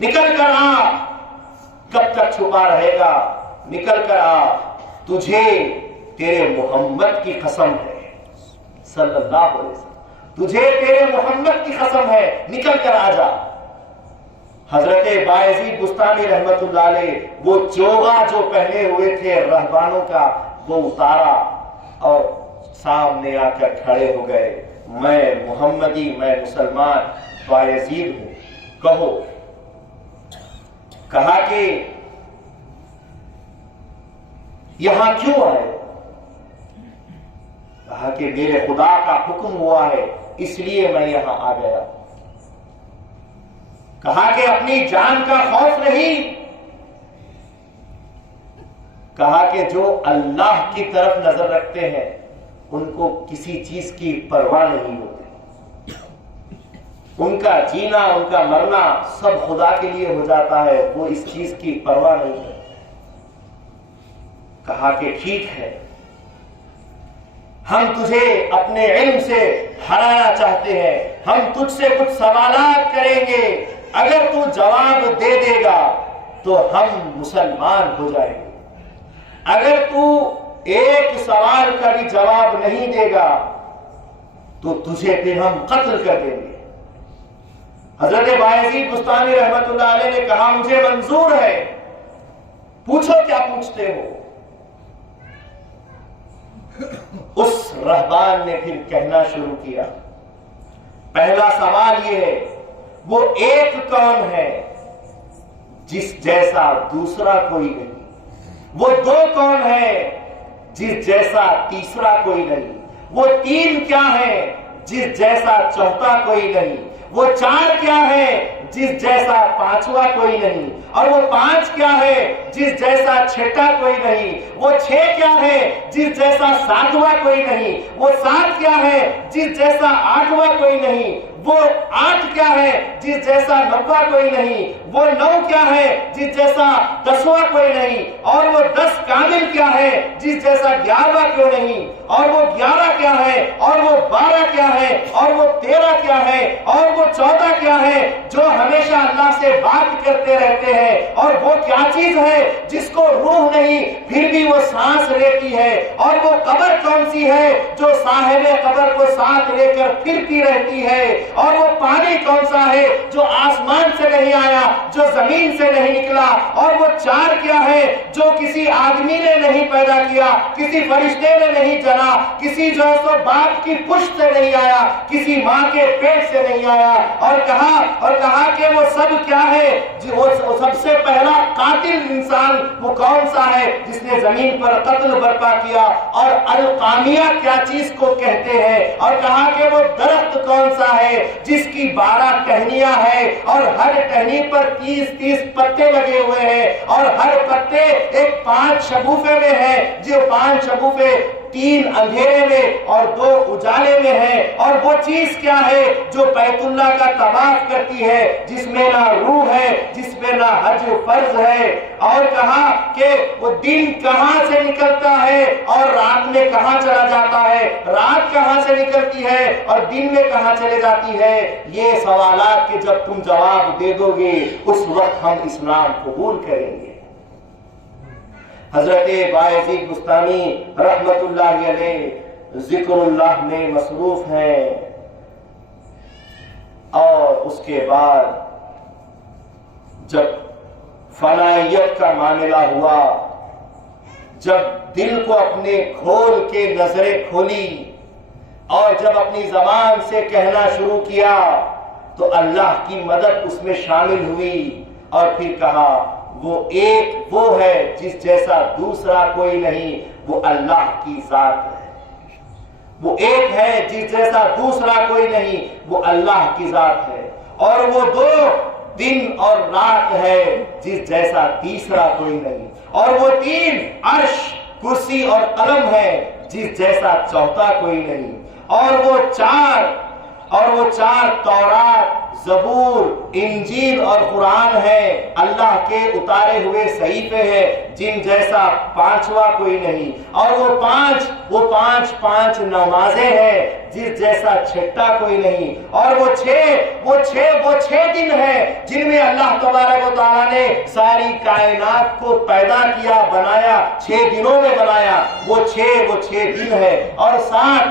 نکل کر آ، کب تک چھپا رہے گا؟ نکل کر آ، تجھے تیرے محمد کی قسم ہے۔ صلی اللہ علیہ وسلم، تجھے تیرے محمد کی قسم ہے، نکل کر آ جا۔ حضرت بایزید بستانی رحمت اللہ علیہ وہ چوغا جو پہنے ہوئے تھے رہبانوں کا وہ اتارا اور سامنے آ کر کھڑے ہو گئے، میں محمدی، میں مسلمان بایزید ہوں، کہو۔ کہا کہ یہاں کیوں آئے؟ کہا کہ میرے خدا کا حکم ہوا ہے اس لیے میں یہاں آ گیا۔ کہا کہ اپنی جان کا خوف نہیں، کہا کہ جو اللہ کی طرف نظر رکھتے ہیں ان کو کسی چیز کی پرواہ نہیں ہوتی، ان کا جینا ان کا مرنا سب خدا کے لیے ہو جاتا ہے، وہ اس چیز کی پرواہ نہیں کرتے۔ کہا کہ ٹھیک ہے، ہم تجھے اپنے علم سے ہرانا چاہتے ہیں، ہم تجھ سے کچھ سوالات کریں گے، اگر تو جواب دے دے گا تو ہم مسلمان ہو جائیں گے، اگر تو ایک سوال کا بھی جواب نہیں دے گا تو تجھے پھر ہم قتل کر دیں گے۔ حضرت بایزید بستانی رحمت اللہ علیہ نے کہا مجھے منظور ہے، پوچھو کیا پوچھتے ہو۔ اس رہبان نے پھر کہنا شروع کیا، پہلا سوال یہ ہے، وہ ایک کون ہے جس جیسا دوسرا کوئی نہیں؟ وہ دو کون ہے جس جیسا تیسرا کوئی نہیں؟ وہ تین کیا ہے جس جیسا چوتھا کوئی نہیں؟ وہ چار کیا ہے جس جیسا پانچواں کوئی نہیں؟ اور وہ پانچ کیا ہے جس جیسا چھٹا کوئی نہیں؟ وہ چھ کیا ہے جس جیسا ساتواں کوئی نہیں؟ وہ سات کیا ہے جس جیسا آٹھواں کوئی نہیں؟ وہ آٹھ کیا ہے جس جیسا نواں کوئی نہیں؟ وہ نو کیا ہے جس جیسا دسواں کوئی نہیں؟ اور وہ 10 کامل کیا ہے جس جیسا 11واں کیوں نہیں؟ اور وہ 11 کیا ہے؟ اور وہ 12 کیا ہے؟ اور وہ 13 کیا ہے؟ اور وہ 14 کیا ہے جو ہمیشہ اللہ سے بات کرتے رہتے ہیں؟ اور وہ کیا چیز ہے جس کو روح نہیں پھر بھی وہ سانس لیتی ہے؟ اور وہ قبر کون سی ہے جو صاحب قبر کو ساتھ لے کر پھرتی رہتی ہے؟ اور وہ پانی کون سا ہے جو آسمان سے نہیں آیا، جو زمین سے نہیں نکلا؟ اور وہ چار کیا ہے جو کسی آدمی نے نہیں پیدا کیا، کسی فرشتے نے نہیں جنا، کسی جو ہے سو باپ کی پشت سے نہیں آیا، کسی ماں کے پیٹ سے نہیں آیا؟ اور کہا کہ وہ سب کیا ہے؟ وہ سب سے پہلا قاتل انسان وہ کون سا ہے جس نے زمین پر قتل برپا کیا؟ اور القامیہ کیا چیز کو کہتے ہیں؟ اور کہا کہ وہ درخت کون سا ہے جس کی 12 ٹہنیاں ہیں اور ہر ٹہنی پر 30 پتے لگے ہوئے ہیں، اور ہر پتے ایک 5 شگوفے میں ہے، جو 5 شگوفے 3 اندھیرے میں اور 2 اجالے میں ہیں۔ اور وہ چیز کیا ہے جو بیت اللہ کا طواف کرتی ہے، جس میں نہ روح ہے، جس میں نہ حج فرض ہے؟ اور کہا کہ وہ دن کہاں سے نکلتا ہے اور رات میں کہاں چلا جاتا ہے، رات کہاں سے نکلتی ہے اور دن میں کہاں چلے جاتی ہے؟ یہ سوالات کے جب تم جواب دے دو گے اس وقت ہم اسلام قبول کریں گے۔ حضرت بایزید بستانی رحمت اللہ علیہ ذکر اللہ میں مصروف ہیں، اور اس کے بعد جب فنائیت کا معاملہ ہوا، جب دل کو اپنے کھول کے نظریں کھولی اور جب اپنی زبان سے کہنا شروع کیا تو اللہ کی مدد اس میں شامل ہوئی، اور پھر کہا وہ ایک وہ ہے جس جیسا دوسرا کوئی نہیں، وہ اللہ کی ذات ہے۔ وہ ایک ہے جس جیسا دوسرا کوئی نہیں، وہ اللہ کی ذات ہے۔ اور وہ 2 دن اور رات ہے جس جیسا تیسرا کوئی نہیں۔ اور وہ 3 عرش، کرسی اور قلم ہے جس جیسا چوتھا کوئی نہیں۔ اور وہ 4 اور وہ 4 تورات، زبور، انجیل اور قرآن ہے، اللہ کے اتارے ہوئے صحیفے ہیں جن جیسا 5واں کوئی نہیں، اور وہ پانچ نمازیں ہیں جس جیسا چھٹا کوئی نہیں، اور وہ چھ دن ہیں جن میں اللہ تبارک و تعالیٰ نے ساری کائنات کو پیدا کیا، بنایا، 6 دنوں میں بنایا، وہ چھ دن ہے، اور سات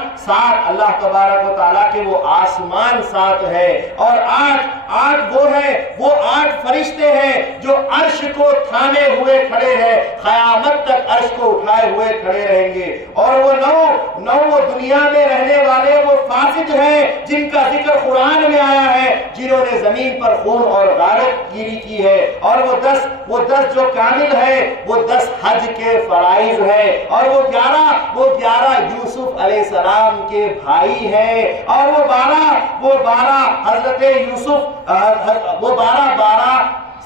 اللہ تبارک و تعالیٰ کے وہ آسمان 7 ہے، اور 8 وہ 8 فرشتے ہیں جو عرش کو تھامے ہوئے کھڑے ہیں، قیامت تک عرش کو اٹھائے ہوئے کھڑے رہیں گے، اور وہ 9 وہ دنیا میں رہنے والے وہ فاسد ہیں جن کا ذکر قرآن میں آیا ہے، جنہوں نے زمین پر خون اور غارت گیری کی ہے، اور وہ 10 جو کامل ہے، وہ 10 حج کے فرائض ہے، اور وہ 11 یوسف علیہ السلام کے بھائی ہیں، اور وہ 12 حضرت یوسف، وہ 12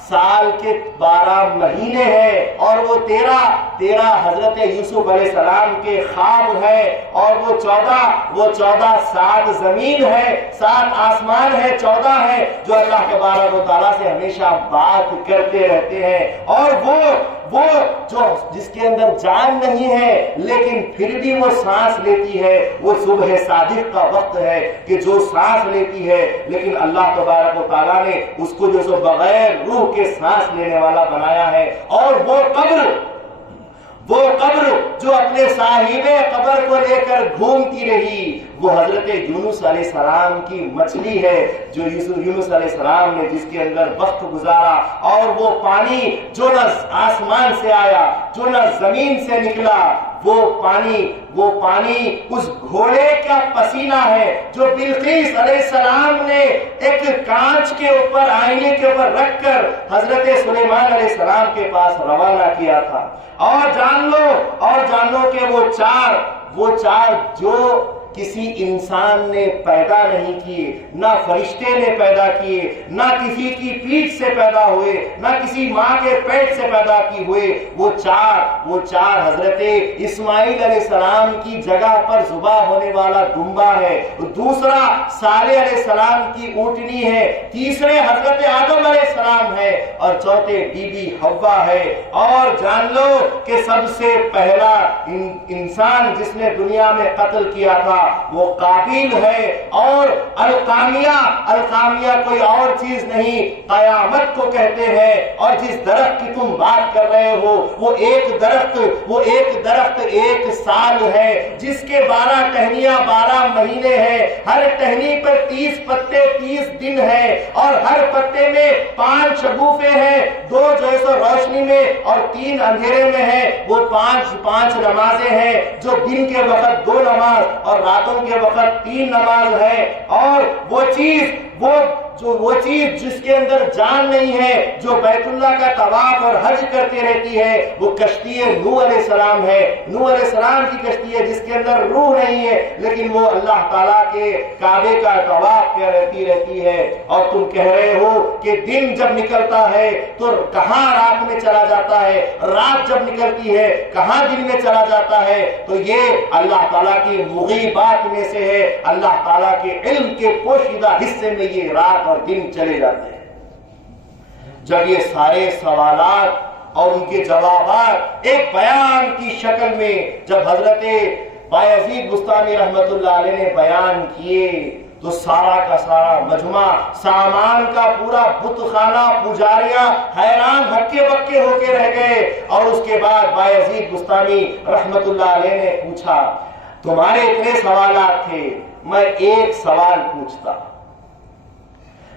سال کے 12 مہینے ہیں، اور وہ 13 حضرت یوسف علیہ السلام کے خواب ہے، اور وہ 14 7 زمین ہے، 7 آسمان ہے، 14 ہے جو اللہ تبارک و تعالیٰ سے ہمیشہ بات کرتے رہتے ہیں، اور وہ جو جس کے اندر جان نہیں ہے لیکن پھر بھی وہ سانس لیتی ہے، وہ صبح صادق کا وقت ہے کہ جو سانس لیتی ہے، لیکن اللہ تبارک و تعالیٰ نے اس کو جو سو بغیر روح کے سانس لینے والا بنایا ہے، اور وہ قبر جو اپنے صاحب قبر کو لے کر گھومتی رہی، وہ حضرت یونس علیہ السلام کی مچھلی ہے جو یونس علیہ السلام نے جس کے اندر وقت گزارا، اور وہ پانی جو نہ آسمان سے آیا، جو نہ زمین سے نکلا، وہ پانی اس گھوڑے کا پسینہ ہے جو بلقیس علیہ السلام نے ایک کانچ کے اوپر، آئینے کے اوپر رکھ کر حضرت سلیمان علیہ السلام کے پاس روانہ کیا تھا، اور جان لو کہ وہ چار جو کسی انسان نے پیدا نہیں کیے، نہ فرشتے نے پیدا کیے، نہ کسی کی پیٹھ سے پیدا ہوئے، نہ کسی ماں کے پیٹ سے پیدا کی ہوئے، وہ چار حضرت اسماعیل علیہ السلام کی جگہ پر ذبح ہونے والا دمبا ہے، دوسرا صالح علیہ السلام کی اونٹنی ہے، تیسرے حضرت آدم علیہ السلام ہے، اور چوتھے بی بی حوا ہے، اور جان لو کہ سب سے پہلا انسان جس نے دنیا میں قتل کیا تھا وہ قابیل ہے، اور القامیہ کوئی اور چیز نہیں، قیامت کو کہتے ہیں، اور جس درخت کی تم بات کر رہے ہو وہ ایک درخت 1 سال ہے، جس کے 12 ٹہنیاں 12 مہینے ہیں، ہر ٹہنی پر 30 پتے 30 دن ہے، اور ہر پتے میں 5 شگوفے ہیں، 2 جو ہے سو روشنی میں اور 3 اندھیرے میں ہیں، وہ 5 نمازیں ہیں جو دن کے وقت 2 نماز اور راتوں کے وقت 3 نماز ہے، اور وہ چیز جس کے اندر جان نہیں ہے، جو بیت اللہ کا طواف اور حج کرتے رہتی ہے، وہ کشتی نوح علیہ السلام ہے، نوح علیہ السلام کی کشتی ہے جس کے اندر روح نہیں ہے، لیکن وہ اللہ تعالیٰ کے کعبے کا طواف رہتی ہے، اور تم کہہ رہے ہو کہ دن جب نکلتا ہے تو کہاں رات میں چلا جاتا ہے، رات جب نکلتی ہے کہاں دن میں چلا جاتا ہے، تو یہ اللہ تعالیٰ کی مغیبات میں سے ہے، اللہ تعالیٰ کے علم کے پوشیدہ حصے میں یہ رات اور دن چلے جاتے ہیں۔ جب یہ سارے سوالات اور ان کے جوابات ایک بیان کی شکل میں جب حضرت بایزید بستامی رحمت اللہ علیہ نے بیان کیے، تو سارا کا سارا مجمع، سامان کا پورا بت خانہ، پجاریاں حیران ہکے بکے ہو کے رہ گئے، اور اس کے بعد بایزید بستامی رحمت اللہ علیہ نے پوچھا، تمہارے اتنے سوالات تھے، میں ایک سوال پوچھتا،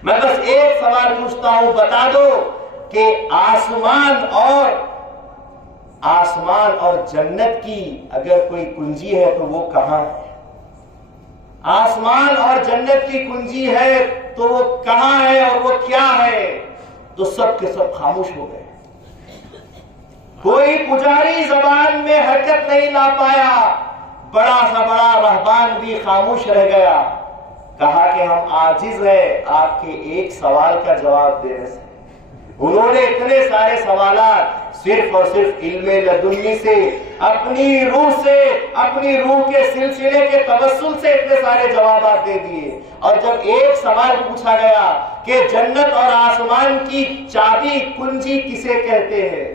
میں بس ایک سوال پوچھتا ہوں، بتا دو کہ آسمان اور جنت کی اگر کوئی کنجی ہے تو وہ کہاں ہے؟ آسمان اور جنت کی کنجی ہے تو وہ کہاں ہے اور وہ کیا ہے؟ تو سب کے سب خاموش ہو گئے، کوئی پجاری زبان میں حرکت نہیں لا پایا، بڑا سا بڑا رہبان بھی خاموش رہ گیا، کہا کہ ہم عاجز ہیں آپ کے ایک سوال کا جواب دینے سے، انہوں نے اتنے سارے سوالات صرف اور صرف علم لدنی سے، اپنی روح کے سلسلے کے توسل سے اتنے سارے جوابات دے دیے. اور جب ایک سوال پوچھا گیا کہ جنت اور آسمان کی چابی کنجی کسے کہتے ہیں،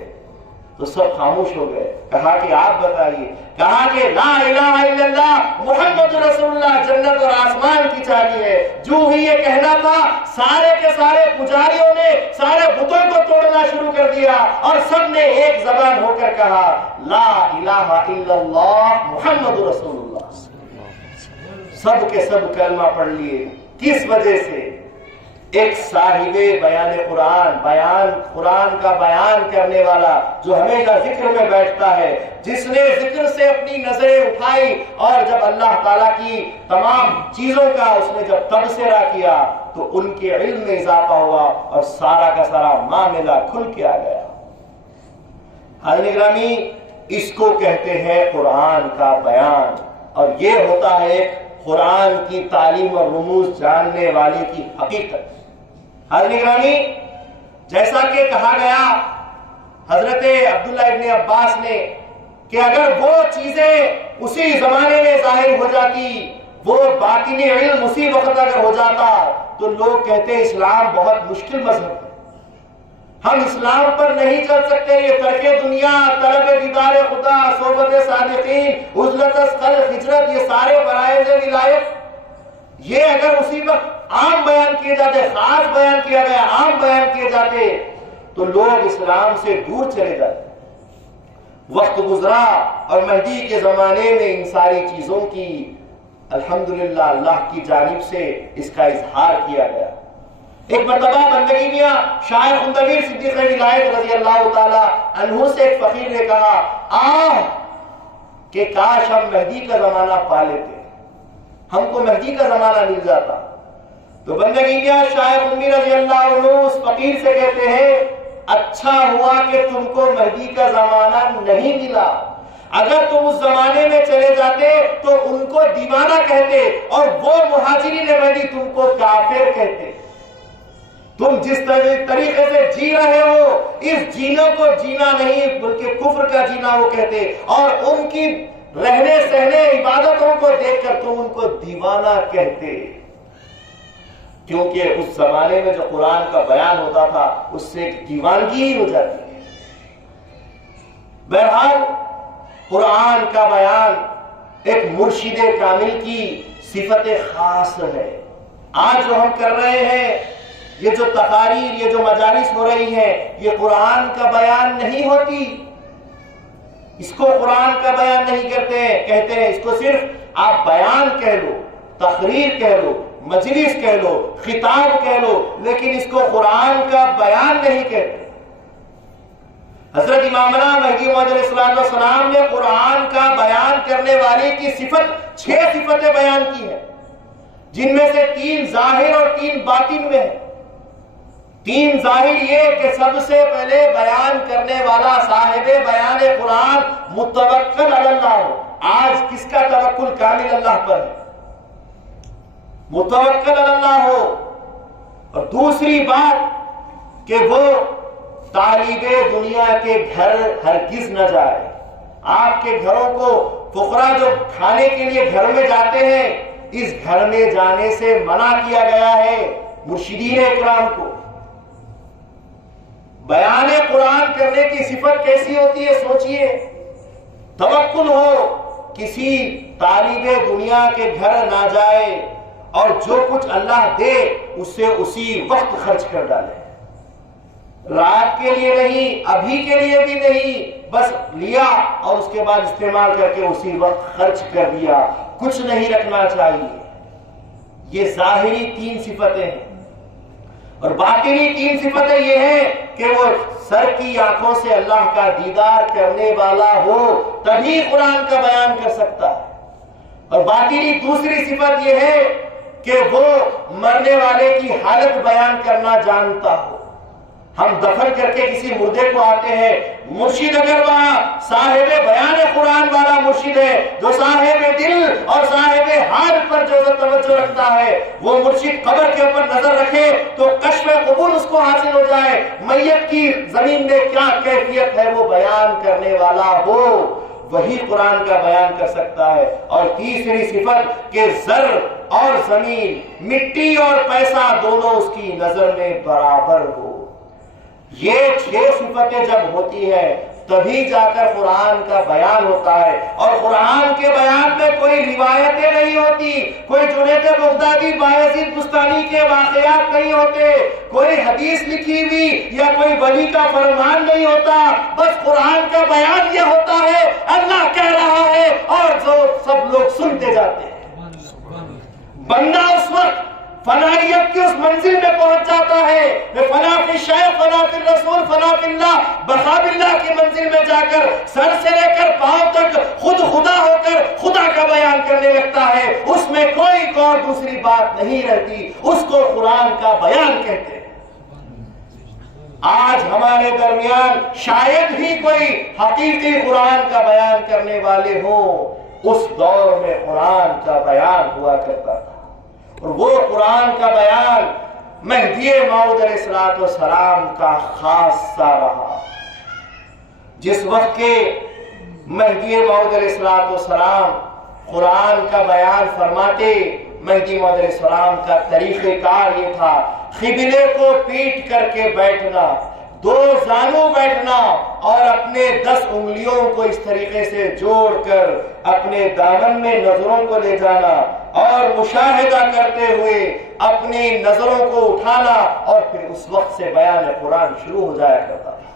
تو سب خاموش ہو گئے. کہا کہ آپ بتائیے. کہا کہ لا الہ الا اللہ محمد رسول اللہ جنت اور آسمان کی چابی ہے. جو ہی یہ کہنا تھا، سارے کے سارے پجاریوں نے سارے بتوں کو توڑنا شروع کر دیا اور سب نے ایک زبان ہو کر کہا لا الہ الا اللہ محمد رسول اللہ. سب کے سب کلمہ پڑھ لیے. کس وجہ سے؟ ایک صاحب بیان قرآن کا بیان کرنے والا جو ہمیشہ ذکر میں بیٹھتا ہے، جس نے ذکر سے اپنی نظریں اٹھائی اور جب اللہ تعالیٰ کی تمام چیزوں کا اس نے جب تبصرہ کیا تو ان کے علم میں اضافہ ہوا اور سارا کا سارا معاملہ کھل کے آ گیا. حاضرین گرامی، اس کو کہتے ہیں قرآن کا بیان، اور یہ ہوتا ہے قرآن کی تعلیم اور رموز جاننے والے کی حقیقت. حاضرین گرامی، جیسا کہ کہا گیا حضرت عبداللہ ابن عباس نے کہ اگر وہ چیزیں اسی زمانے میں ظاہر ہو جاتی، وہ باطنی علم اسی وقت اگر ہو جاتا، تو لوگ کہتے ہیں اسلام بہت مشکل مذہب ہے، ہم اسلام پر نہیں چل سکتے. یہ ترک دنیا، طلب دیدار خدا، صحبت صادقین، عزلت اصغر، ہجرت، یہ سارے فرائض ولایت، یہ اگر اسی وقت عام بیان کیے جاتے، خاص بیان کیا گیا، عام بیان کیے جاتے، تو لوگ اسلام سے دور چلے جاتے. وقت گزرا اور مہدی کے زمانے میں ان ساری چیزوں کی الحمدللہ اللہ کی جانب سے اس کا اظہار کیا گیا. ایک مرتبہ بندگی میاں شاہ خندویر صدیق ولایت رضی اللہ تعالی عنہ سے ایک فقیر نے کہا کہ کاش ہم مہدی کا زمانہ پا لیتے، ہم کو مہدی کا زمانہ مل جاتا. تو بندگی میاں شاہ خندویر رضی اللہ عنہ اس فقیر سے کہتے ہیں اچھا ہوا کہ تم کو مہدی کا زمانہ نہیں ملا. اگر تم اس زمانے میں چلے جاتے تو ان کو دیوانہ کہتے اور وہ مہاجرین مہدی تم کو کافر کہتے. تم جس طریقے سے جی رہے ہو اس جینے کو جینا نہیں بلکہ کفر کا جینا وہ کہتے، اور ان کی رہنے سہنے عبادتوں کو دیکھ کر تم ان کو دیوانہ کہتے. کیونکہ اس زمانے میں جو قرآن کا بیان ہوتا تھا اس سے ایک دیوانگی ہی ہو جاتی ہے. بہرحال قرآن کا بیان ایک مرشد کامل کی صفت خاص ہے. آج جو ہم کر رہے ہیں، یہ جو تقاریر، یہ جو مجالس ہو رہی ہیں، یہ قرآن کا بیان نہیں ہوتی. اس کو قرآن کا بیان نہیں کرتے ہیں، کہتے ہیں اس کو صرف آپ بیان کہہ لو، تقریر کہہ لو، مجلس کہہ لو، خطاب کہہ لو، لیکن اس کو قرآن کا بیان نہیں کہتے. حضرت امامنا مہدی موعود علیہ السلام نے قرآن کا بیان کرنے والے کی صفت 6 صفتیں بیان کی ہیں، جن میں سے 3 ظاہر اور 3 باطن میں ہیں. 3 ظاہر یہ کہ سب سے پہلے بیان کرنے والا صاحب بیان قرآن متوکل علی اللہ ہو. آج کس کا توکل کامل اللہ پر ہے؟ متوکل علی اللہ ہو. اور دوسری بات کہ وہ طالب دنیا کے گھر ہرگز نہ جائے. آپ کے گھروں کو فقراء جو کھانے کے لیے گھر میں جاتے ہیں، اس گھر میں جانے سے منع کیا گیا ہے مرشدین اکرام کو. بیان قرآن کرنے کی صفت کیسی ہوتی ہے سوچئے. توکل ہو، کسی طالب دنیا کے گھر نہ جائے اور جو کچھ اللہ دے اسے اسی وقت خرچ کر ڈالے. رات کے لیے نہیں، ابھی کے لیے بھی نہیں، بس لیا اور اس کے بعد استعمال کر کے اسی وقت خرچ کر دیا، کچھ نہیں رکھنا چاہیے. یہ ظاہری 3 صفتیں ہیں. اور باطنی 3 صفتیں یہ ہیں کہ وہ سر کی آنکھوں سے اللہ کا دیدار کرنے والا ہو، تبھی قرآن کا بیان کر سکتا ہے. اور باطنی دوسری صفت یہ ہے کہ وہ مرنے والے کی حالت بیان کرنا جانتا ہو. ہم دفن کر کے کسی مردے کو آتے ہیں، مرشد اگر وہاں صاحب بیان قرآن والا مرشد ہے، جو صاحب دل اور صاحب حال پر جو توجہ رکھتا ہے، وہ مرشد قبر کے اوپر نظر رکھے تو کشف قبول اس کو حاصل ہو جائے، میت کی زمین میں کیا کیفیت ہے وہ بیان کرنے والا ہو، وہی قرآن کا بیان کر سکتا ہے۔ اور تیسری صفت کہ زر اور زمین، مٹی اور پیسہ دونوں اس کی نظر میں برابر ہو۔ یہ 6 صفتیں جب ہوتی ہے تبھی جا کر قرآن کا بیان ہوتا ہے، اور قرآن کے بیان میں کوئی روایتیں نہیں ہوتی، کوئی جنید بغدادی بایزید بستانی کے واقعات نہیں ہوتے، کوئی حدیث لکھی ہوئی یا کوئی ولی کا فرمان نہیں ہوتا، بس قرآن کا بیان یہ ہوتا ہے، اللہ کہہ رہا ہے اور جو سب لوگ سنتے جاتے ہیں۔ بندہ اس وقت فنائیت کی اس منزل میں پہنچ جاتا ہے، فنا فی الشیخ فنا فی الرسول فنا فی اللہ، بقا باللہ کی منزل میں جا کر سر سے لے کر پاؤں تک خود خدا ہو کر خدا کا بیان کرنے لگتا ہے، اس میں کوئی اور دوسری بات نہیں رہتی، اس کو قرآن کا بیان کہتے ہیں۔ آج ہمارے درمیان شاید ہی کوئی حقیقی قرآن کا بیان کرنے والے ہوں، اس دور میں قرآن کا بیان ہوا کرتا تھا، اور وہ قرآن کا بیان مہدی موعود علیہ السلام کا خاصہ رہا۔ جس وقت کے مہدی موعود علیہ السلام قرآن کا بیان فرماتے، مہدی موعود علیہ السلام کا طریقہ کار یہ تھا، قبلے کو پیٹ کر کے بیٹھنا، 2 زانو بیٹھنا، اور اپنے 10 انگلیوں کو اس طریقے سے جوڑ کر اپنے دامن میں نظروں کو لے جانا اور مشاہدہ کرتے ہوئے اپنی نظروں کو اٹھانا، اور پھر اس وقت سے بیان قرآن شروع ہو جایا کرتا تھا۔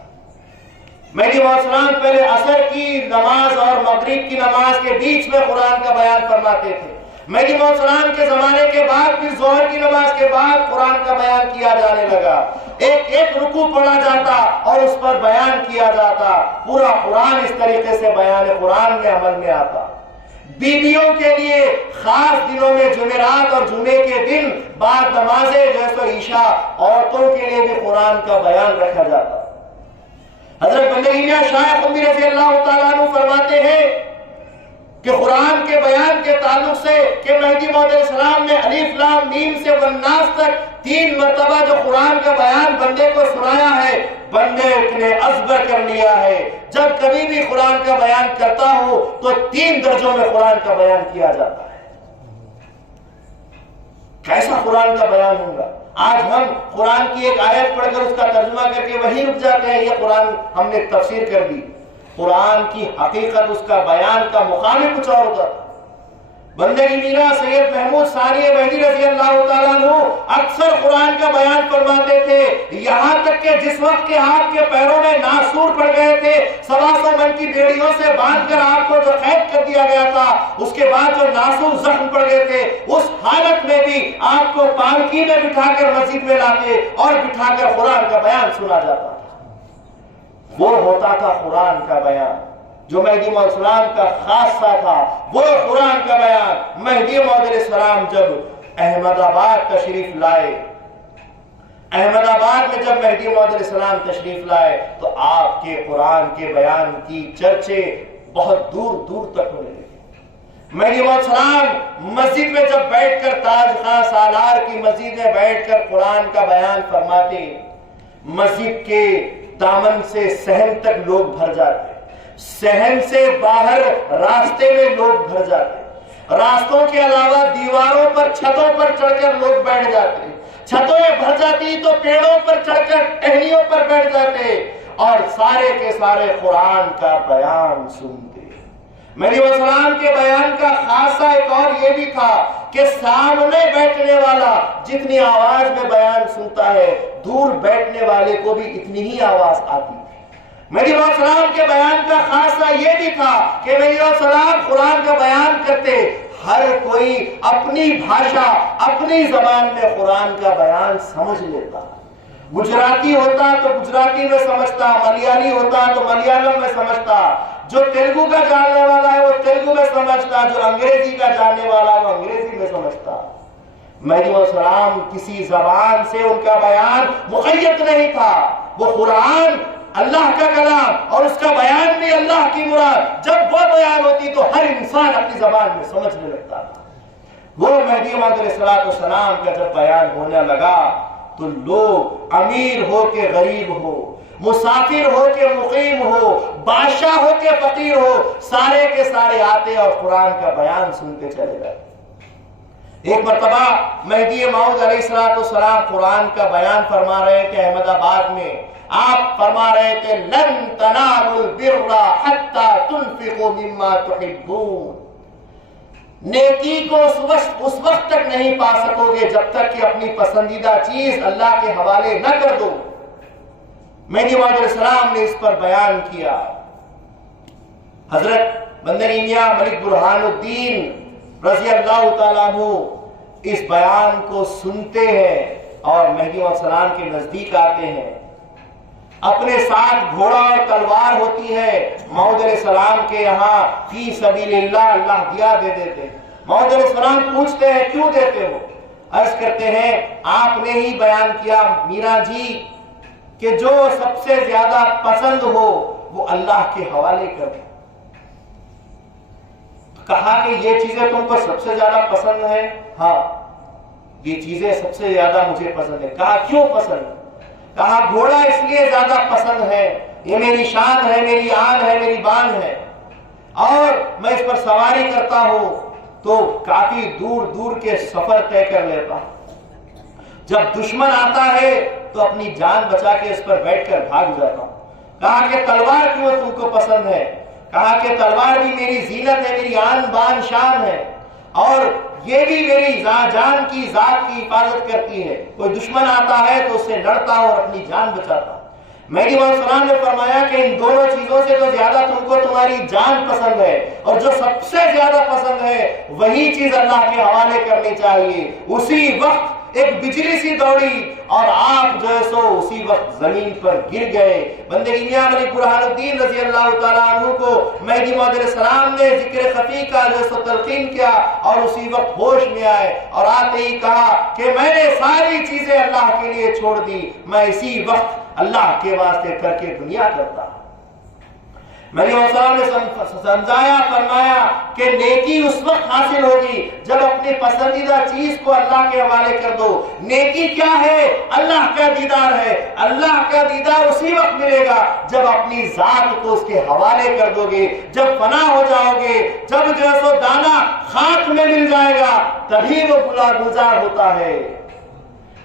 مہدی موعود علیہ السلام پہلے عصر کی نماز اور مغرب کی نماز کے بیچ میں قرآن کا بیان فرماتے تھے۔ مہدی موعود علیہ السلام کے زمانے کے بعد پھر ظہر کی نماز کے بعد قرآن کا بیان کیا جانے لگا، ایک رکوع پڑھا جاتا اور اس پر بیان کیا جاتا، پورا قرآن اس طریقے سے بیان قرآن میں عمل میں آتا۔ بیویوں کے لیے خاص دنوں میں جمعرات اور جمعے کے دن بعد نمازیں جیسے عشاء، عورتوں کے لیے بھی قرآن کا بیان رکھا جاتا۔ حضرت بندگی میاں شاہ قطب رضی اللہ تعالیٰ عنہ فرماتے ہیں کہ قرآن کے بیان کے تعلق سے کہ مہدی موعود علیہ السلام نے الف لام میم سے والناس تک 3 مرتبہ جو قرآن کا بیان بندے کو سنایا ہے، بندے نے ازبر کر لیا ہے، جب کبھی بھی قرآن کا بیان کرتا ہوں تو 3 درجوں میں قرآن کا بیان کیا جاتا ہے۔ کیسا قرآن کا بیان ہوگا؟ آج ہم قرآن کی ایک آیت پڑھ کر اس کا ترجمہ کر کے وہیں رک جاتے ہیں، یہ قرآن ہم نے تفسیر کر دی۔ قرآن کی حقیقت، اس کا بیان کا مقام کچھ اور ہوتا تھا۔ بندگی میرا سید محمود ثانی مہدی رضی اللہ تعالیٰ عنہ اکثر قرآن کا بیان فرماتے تھے، یہاں تک کہ جس وقت کے آپ کے پیروں میں ناسور پڑ گئے تھے، 125 من کی بیڑیوں سے باندھ کر آپ کو جو قید کر دیا گیا تھا، اس کے بعد جو ناسور زخم پڑ گئے تھے، اس حالت میں بھی آپ کو پالکی میں بٹھا کر مسجد میں لاتے اور بٹھا کر قرآن کا بیان سنا جاتا تھا۔ وہ ہوتا تھا قرآن کا بیان جو مہدی موعود علیہ السلام کا خاصہ تھا، وہ قرآن کا بیان۔ مہدی موعود علیہ السلام جب احمد آباد تشریف لائے، احمد آباد میں جب مہدی موعود علیہ السلام تشریف لائے تو آپ کے قرآن کے بیان کی چرچے بہت دور دور تک ہونے لگے۔ مہدی موعود علیہ السلام مسجد میں جب بیٹھ کر تاج خان سالار کی مسجد میں بیٹھ کر قرآن کا بیان فرماتے، مسجد کے دامن سے صحن تک لوگ بھر جاتے، صحن سے باہر راستے میں لوگ بھر جاتے، راستوں کے علاوہ دیواروں پر چھتوں پر چڑھ کر لوگ بیٹھ جاتے، چھتوں میں بھر جاتی تو پیڑوں پر چڑھ کر ٹہنیوں پر بیٹھ جاتے اور سارے کے سارے قرآن کا بیان سنتے۔ مہدی علیہ السلام کے بیان کا خاصہ ایک اور یہ بھی تھا کہ سامنے بیٹھنے والا جتنی آواز میں بیان سنتا ہے، دور بیٹھنے والے کو بھی اتنی ہی آواز آتی ہے۔ مہدی علیہ السلام کے بیان کا خاصہ یہ بھی تھا کہ مہدی علیہ السلام قرآن کا بیان کرتے، ہر کوئی اپنی بھاشا اپنی زبان میں قرآن کا بیان سمجھ لیتا۔ گجراتی ہوتا تو گجراتی میں سمجھتا، ملیالی ہوتا تو ملیالم میں سمجھتا، جو تیلگو کا جاننے والا ہے وہ تیلگو میں سمجھتا، جو انگریزی کا جاننے والا ہے وہ انگریزی میں سمجھتا۔ مہدی علیہ السلام کسی زبان سے ان کا بیان مقید نہیں تھا، وہ قرآن اللہ کا کلام اور اس کا بیان بھی اللہ کی مراد، جب وہ بیان ہوتی تو ہر انسان اپنی زبان میں سمجھنے لگتا تھا۔ وہ مہدی موعود علیہ السلام کا جب بیان ہونے لگا تو لوگ امیر ہو کے غریب ہو، مسافر ہو کے مقیم ہو، بادشاہ ہو کے فقیر ہو، سارے کے سارے آتے اور قرآن کا بیان سنتے چلے گئے۔ ایک مرتبہ مہدی موعود علیہ السلام قرآن کا بیان فرما رہے تھے احمد آباد میں۔ آپ فرما رہے تھے لن تنالوا البر حتى تنفقوا مما تحبون، نیکی کو اس وقت تک نہیں پا سکو گے جب تک کہ اپنی پسندیدہ چیز اللہ کے حوالے نہ کر دو۔ مہدی موعود علیہ السلام نے اس پر بیان کیا۔ حضرت بندگی میاں ملک برہان الدین رضی اللہ تعالیٰ عنہ اس بیان کو سنتے ہیں اور مہدی موعود علیہ السلام کے نزدیک آتے ہیں۔ اپنے ساتھ گھوڑا اور تلوار ہوتی ہے، موعود علیہ السلام کے یہاں فی سبیل اللہ اللہ دیا دے دیتے ہیں۔ موعود علیہ السلام پوچھتے ہیں کیوں دیتے ہو؟ عرض کرتے ہیں آپ نے ہی بیان کیا میرا جی کہ جو سب سے زیادہ پسند ہو وہ اللہ کے حوالے کر دیں۔ کہا کہ یہ چیزیں تم کو سب سے زیادہ پسند ہیں؟ ہاں یہ چیزیں سب سے زیادہ مجھے پسند ہے۔ کہا کیوں پسند؟ کہا گھوڑا اس لیے زیادہ پسند ہے، یہ میری شان ہے، میری آن ہے، میری بان ہے، اور میں اس پر سواری کرتا ہوں تو کافی دور دور کے سفر طے کر لیتا ہوں، جب دشمن آتا ہے تو اپنی جان بچا کے اس پر بیٹھ کر بھاگ جاتا ہوں۔ کہا کہ تلوار کیوں تم کو پسند ہے؟ کہا کہ تلوار بھی میری زینت ہے، میری آن بان شان ہے، اور یہ بھی میری جان کی ذات کی حفاظت کرتی ہے، کوئی دشمن آتا ہے تو اس سے لڑتا ہوں اور اپنی جان بچاتا ہوں۔ مہدی موعود علیہ السلام نے فرمایا کہ ان دونوں چیزوں سے تو زیادہ تم کو تمہاری جان پسند ہے، اور جو سب سے زیادہ پسند ہے وہی چیز اللہ کے حوالے کرنی چاہیے۔ اسی وقت ایک بجلی سی دوڑی اور آپ جو ہے سو اسی وقت زمین پر گر گئے۔ بندگی میاں ملک برہان الدین رضی اللہ تعالیٰ عنہ کو مہدی موعود علیہ السلام نے ذکر خفی کا جو ہے سو تلقین کیا اور اسی وقت ہوش میں آئے اور آتے ہی کہا کہ میں نے ساری چیزیں اللہ کے لیے چھوڑ دی، میں اسی وقت اللہ کے واسطے کر کے دنیا کرتا ہوں۔ مہدی موعود علیہ السلام نے سمجھایا فرمایا کہ نیکی اس وقت حاصل ہوگی جب اپنی پسندیدہ چیز کو اللہ کے حوالے کر دو۔ نیکی کیا ہے؟ اللہ کا دیدار ہے۔ اللہ کا دیدار اسی وقت ملے گا جب اپنی ذات کو اس کے حوالے کر دو گے، جب فنا ہو جاؤ گے، جب جو ہے سو دانا خاک میں مل جائے گا تبھی وہ گلزار ہوتا ہے۔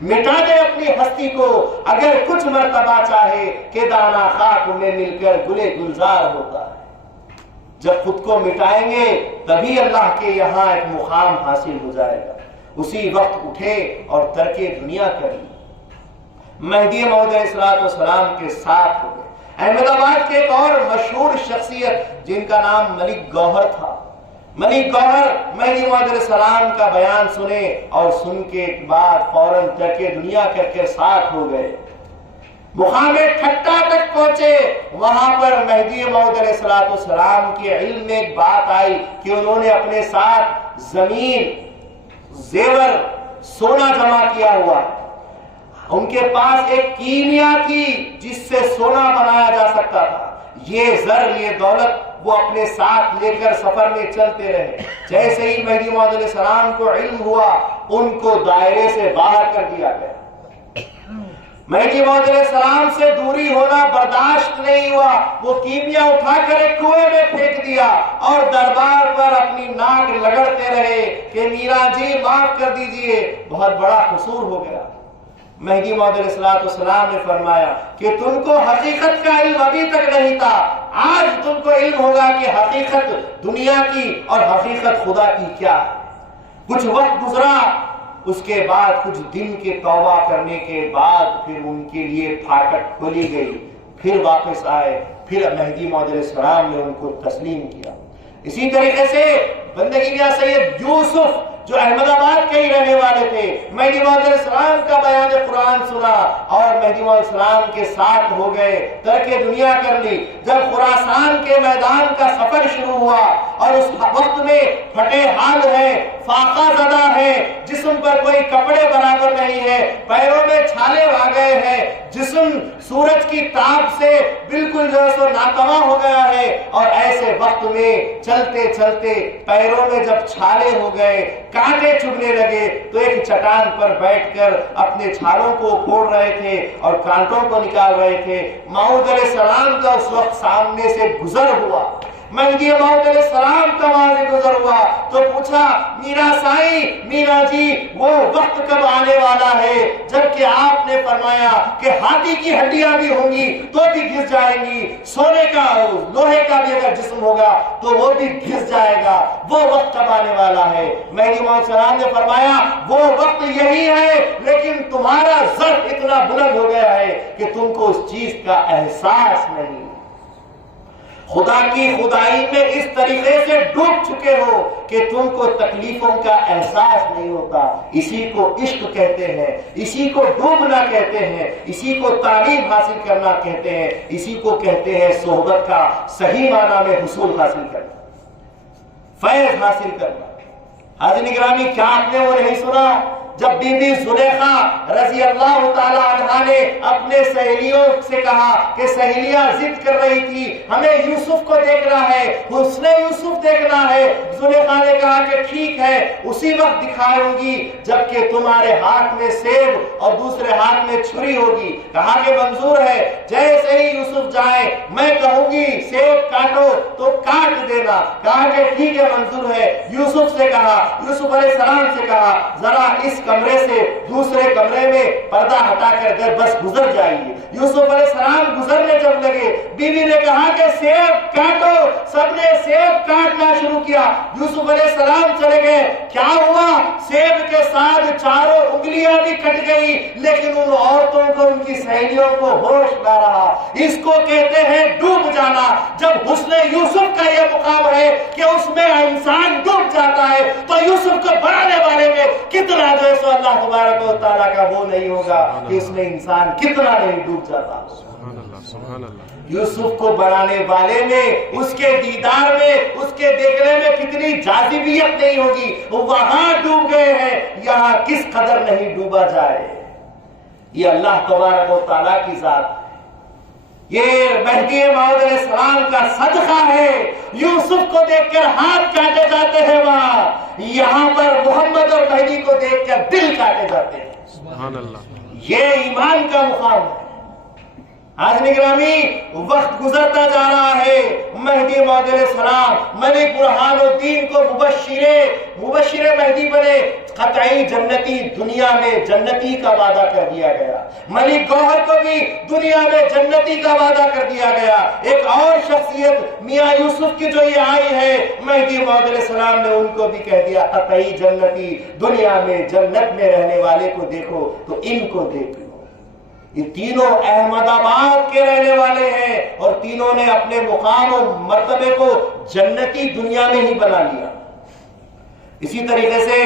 مٹا دے اپنی ہستی کو اگر کچھ مرتبہ چاہے کہ دانا خاک میں مل کر گلے گلزار ہوتا ہے۔ جب خود کو مٹائیں گے تبھی اللہ کے یہاں ایک مقام حاصل ہو جائے گا۔ اسی وقت اٹھے اور ترک دنیا کری۔ مہدی موعود علیہ السلام کے ساتھ ہو گئے۔ احمد آباد کے ایک اور مشہور شخصیت جن کا نام ملک گوہر تھا، ملک گوہر مہدی موعود علیہ السلام کا بیان سنے اور سن کے بعد فوراً ترک دنیا کر کے ساتھ ہو گئے۔ مقام ٹھٹا تک پہنچے، وہاں پر مہدی موعود علیہ السلام کے علم میں ایک بات آئی کہ انہوں نے اپنے ساتھ زمین، زیور، سونا جمع کیا ہوا، ان کے پاس ایک کیمیا تھی جس سے سونا بنایا جا سکتا تھا۔ یہ زر، یہ دولت وہ اپنے ساتھ لے کر سفر میں چلتے رہے۔ جیسے ہی مہدی موعود علیہ السلام کو علم ہوا ان کو دائرے سے باہر کر دیا گیا۔ مہدی موعود علیہ السلام سے دوری ہونا برداشت نہیں ہوا، وہ کیمیا اٹھا کر ایک کنویں میں پھینک دیا اور دربار پر اپنی ناک لگڑتے رہے کہ میرا جی معاف کر دیجئے، بہت بڑا قصور ہو گیا۔ مہدی موعود علیہ السلام نے فرمایا کہ تم کو حقیقت کا علم ابھی تک نہیں تھا، آج تم کو علم ہوگا کہ حقیقت دنیا کی اور حقیقت خدا کی کیا ہے۔ کچھ وقت گزرا، اس کے بعد کچھ دن کے توبہ کرنے کے بعد پھر ان کے لیے پھاٹک کھولی گئی، پھر واپس آئے، پھر مہدی موعود علیہ السلام نے ان کو تسلیم کیا۔ اسی طریقے سے بندگی میاں سید یوسف جو احمد آباد کے ہی رہنے والے تھے، مہدی موعود علیہ السلام کا بیان قرآن سنا اور مہدی موعود علیہ السلام کے ساتھ ہو گئے، ترک دنیا کر لی۔ جب خراسان کے میدان کا سفر شروع ہوا اور اس وقت میں پھٹے حال ہیں، فاقہ زدہ ہے، جسم پر کوئی کپڑے برابر نہیں ہے، پیروں میں چھالے آ گئے ہیں، جسم سورج کی تاب سے بالکل جو ہے سو ناتواں ہو گیا ہے، اور ایسے وقت میں چلتے چلتے پیروں میں جب چھالے ہو گئے، کانٹے چبھنے لگے، تو ایک چٹان پر بیٹھ کر اپنے چھالوں کو پھوڑ رہے تھے اور کانٹوں کو نکال رہے تھے۔ موعود علیہ السلام کا اس وقت سامنے سے گزر ہوا، مہدی موعود علیہ السلام کا وہاں سے گزر ہوا تو پوچھا، میرا سائی، میرا جی، وہ وقت کب آنے والا ہے جبکہ آپ نے فرمایا کہ ہاتھی کی ہڈیاں بھی ہوں گی تو بھی گھس جائیں گی، سونے کا لوہے کا بھی اگر جسم ہوگا تو وہ بھی گھس جائے گا، وہ وقت کب آنے والا ہے؟ مہدی موعود علیہ السلام نے فرمایا وہ وقت یہی ہے، لیکن تمہارا ظرف اتنا بلند ہو گیا ہے کہ تم کو اس چیز کا احساس نہیں، خدا کی خدائی میں اس طریقے سے ڈوب چکے ہو کہ تم کو تکلیفوں کا احساس نہیں ہوتا۔ اسی کو عشق کہتے ہیں، اسی کو ڈوبنا کہتے ہیں، اسی کو تعلیم حاصل کرنا کہتے ہیں، اسی کو کہتے ہیں صحبت کا صحیح معنی میں حصول حاصل کرنا، فیض حاصل کرنا۔ حاضرین گرامی، کیا آپ نے وہ نہیں سنا جب بی بی زلیخا رضی اللہ تعالی عنہا نے اپنے سہیلیوں سے کہا کہ سہیلیاں ضد کر رہی تھی ہمیں یوسف کو دیکھنا ہے، حسن یوسف دیکھنا ہے، زلیخا نے کہا کہ ٹھیک ہے اسی وقت دکھاؤں گی جبکہ تمہارے ہاتھ میں سیب اور دوسرے ہاتھ میں چھری ہوگی۔ کہا کہ منظور ہے، جیسے ہی یوسف جائے میں کہوں گی سیب کاٹو تو کاٹ دینا۔ کہا کہ ٹھیک ہے منظور ہے۔ یوسف سے کہا، یوسف علیہ السلام سے کہا ذرا اس کمرے سے دوسرے کمرے میں پردہ ہٹا کر بس گزر جائیے۔ یوسف علیہ السلام گزرنے جب لگے، بیوی نے کہا کہ سیب کاٹو، سب نے سیب کاٹنا شروع کیا۔ یوسف علیہ السلام چلے گئے، کیا ہوا؟ سیب کے ساتھ چاروں انگلیاں بھی کٹ گئی، لیکن ان عورتوں کو، ان کی سہیلیوں کو ہوش نہ رہا۔ اس کو کہتے ہیں ڈوب جانا۔ جب حسن یوسف کا یہ مقام ہے کہ اس میں انسان ڈوب جاتا ہے تو یوسف کو بنانے والے میں کتنا جو ہے سو اللہ تبارک و تعالیٰ کا وہ نہیں ہوگا کہ اس میں انسان کتنا نہیں ڈوب جاتا۔ سبحان اللہ، سبحان اللہ۔ یوسف کو بنانے والے میں، اس کے دیدار میں، اس کے دیکھنے میں کتنی جاذبیت نہیں ہوگی، وہاں ڈوب گئے ہیں، یہاں کس قدر نہیں ڈوبا جائے۔ یہ اللہ تبارک و تعالیٰ کی ذات ہے، یہ مہدی موعود علیہ السلام کا صدقہ ہے۔ یوسف کو دیکھ کر ہاتھ کاٹے جاتے ہیں وہاں، یہاں پر محمد اور مہدی کو دیکھ کر دل کاٹے جاتے ہیں۔ سبحان اللہ۔ یہ ایمان کا مقام ہے۔ حاضرین گرامی، وقت گزرتا جا رہا ہے، مہدی موعود علیہ السلام ملک برہان الدین کو مبشر مہدی بنے، قطعی جنتی، دنیا میں جنتی کا وعدہ کر دیا گیا۔ ملک گوہر کو بھی دنیا میں جنتی کا وعدہ کر دیا گیا۔ ایک اور شخصیت میاں یوسف کی جو یہ آئی ہے، مہدی موعود علیہ السلام نے ان کو بھی کہہ دیا قطعی جنتی، دنیا میں جنت میں رہنے والے کو دیکھو تو ان کو دیکھ لو۔ یہ تینوں احمد آباد کے رہنے والے ہیں اور تینوں نے اپنے مقام و مرتبے کو جنتی دنیا میں ہی بنا لیا۔ اسی طریقے سے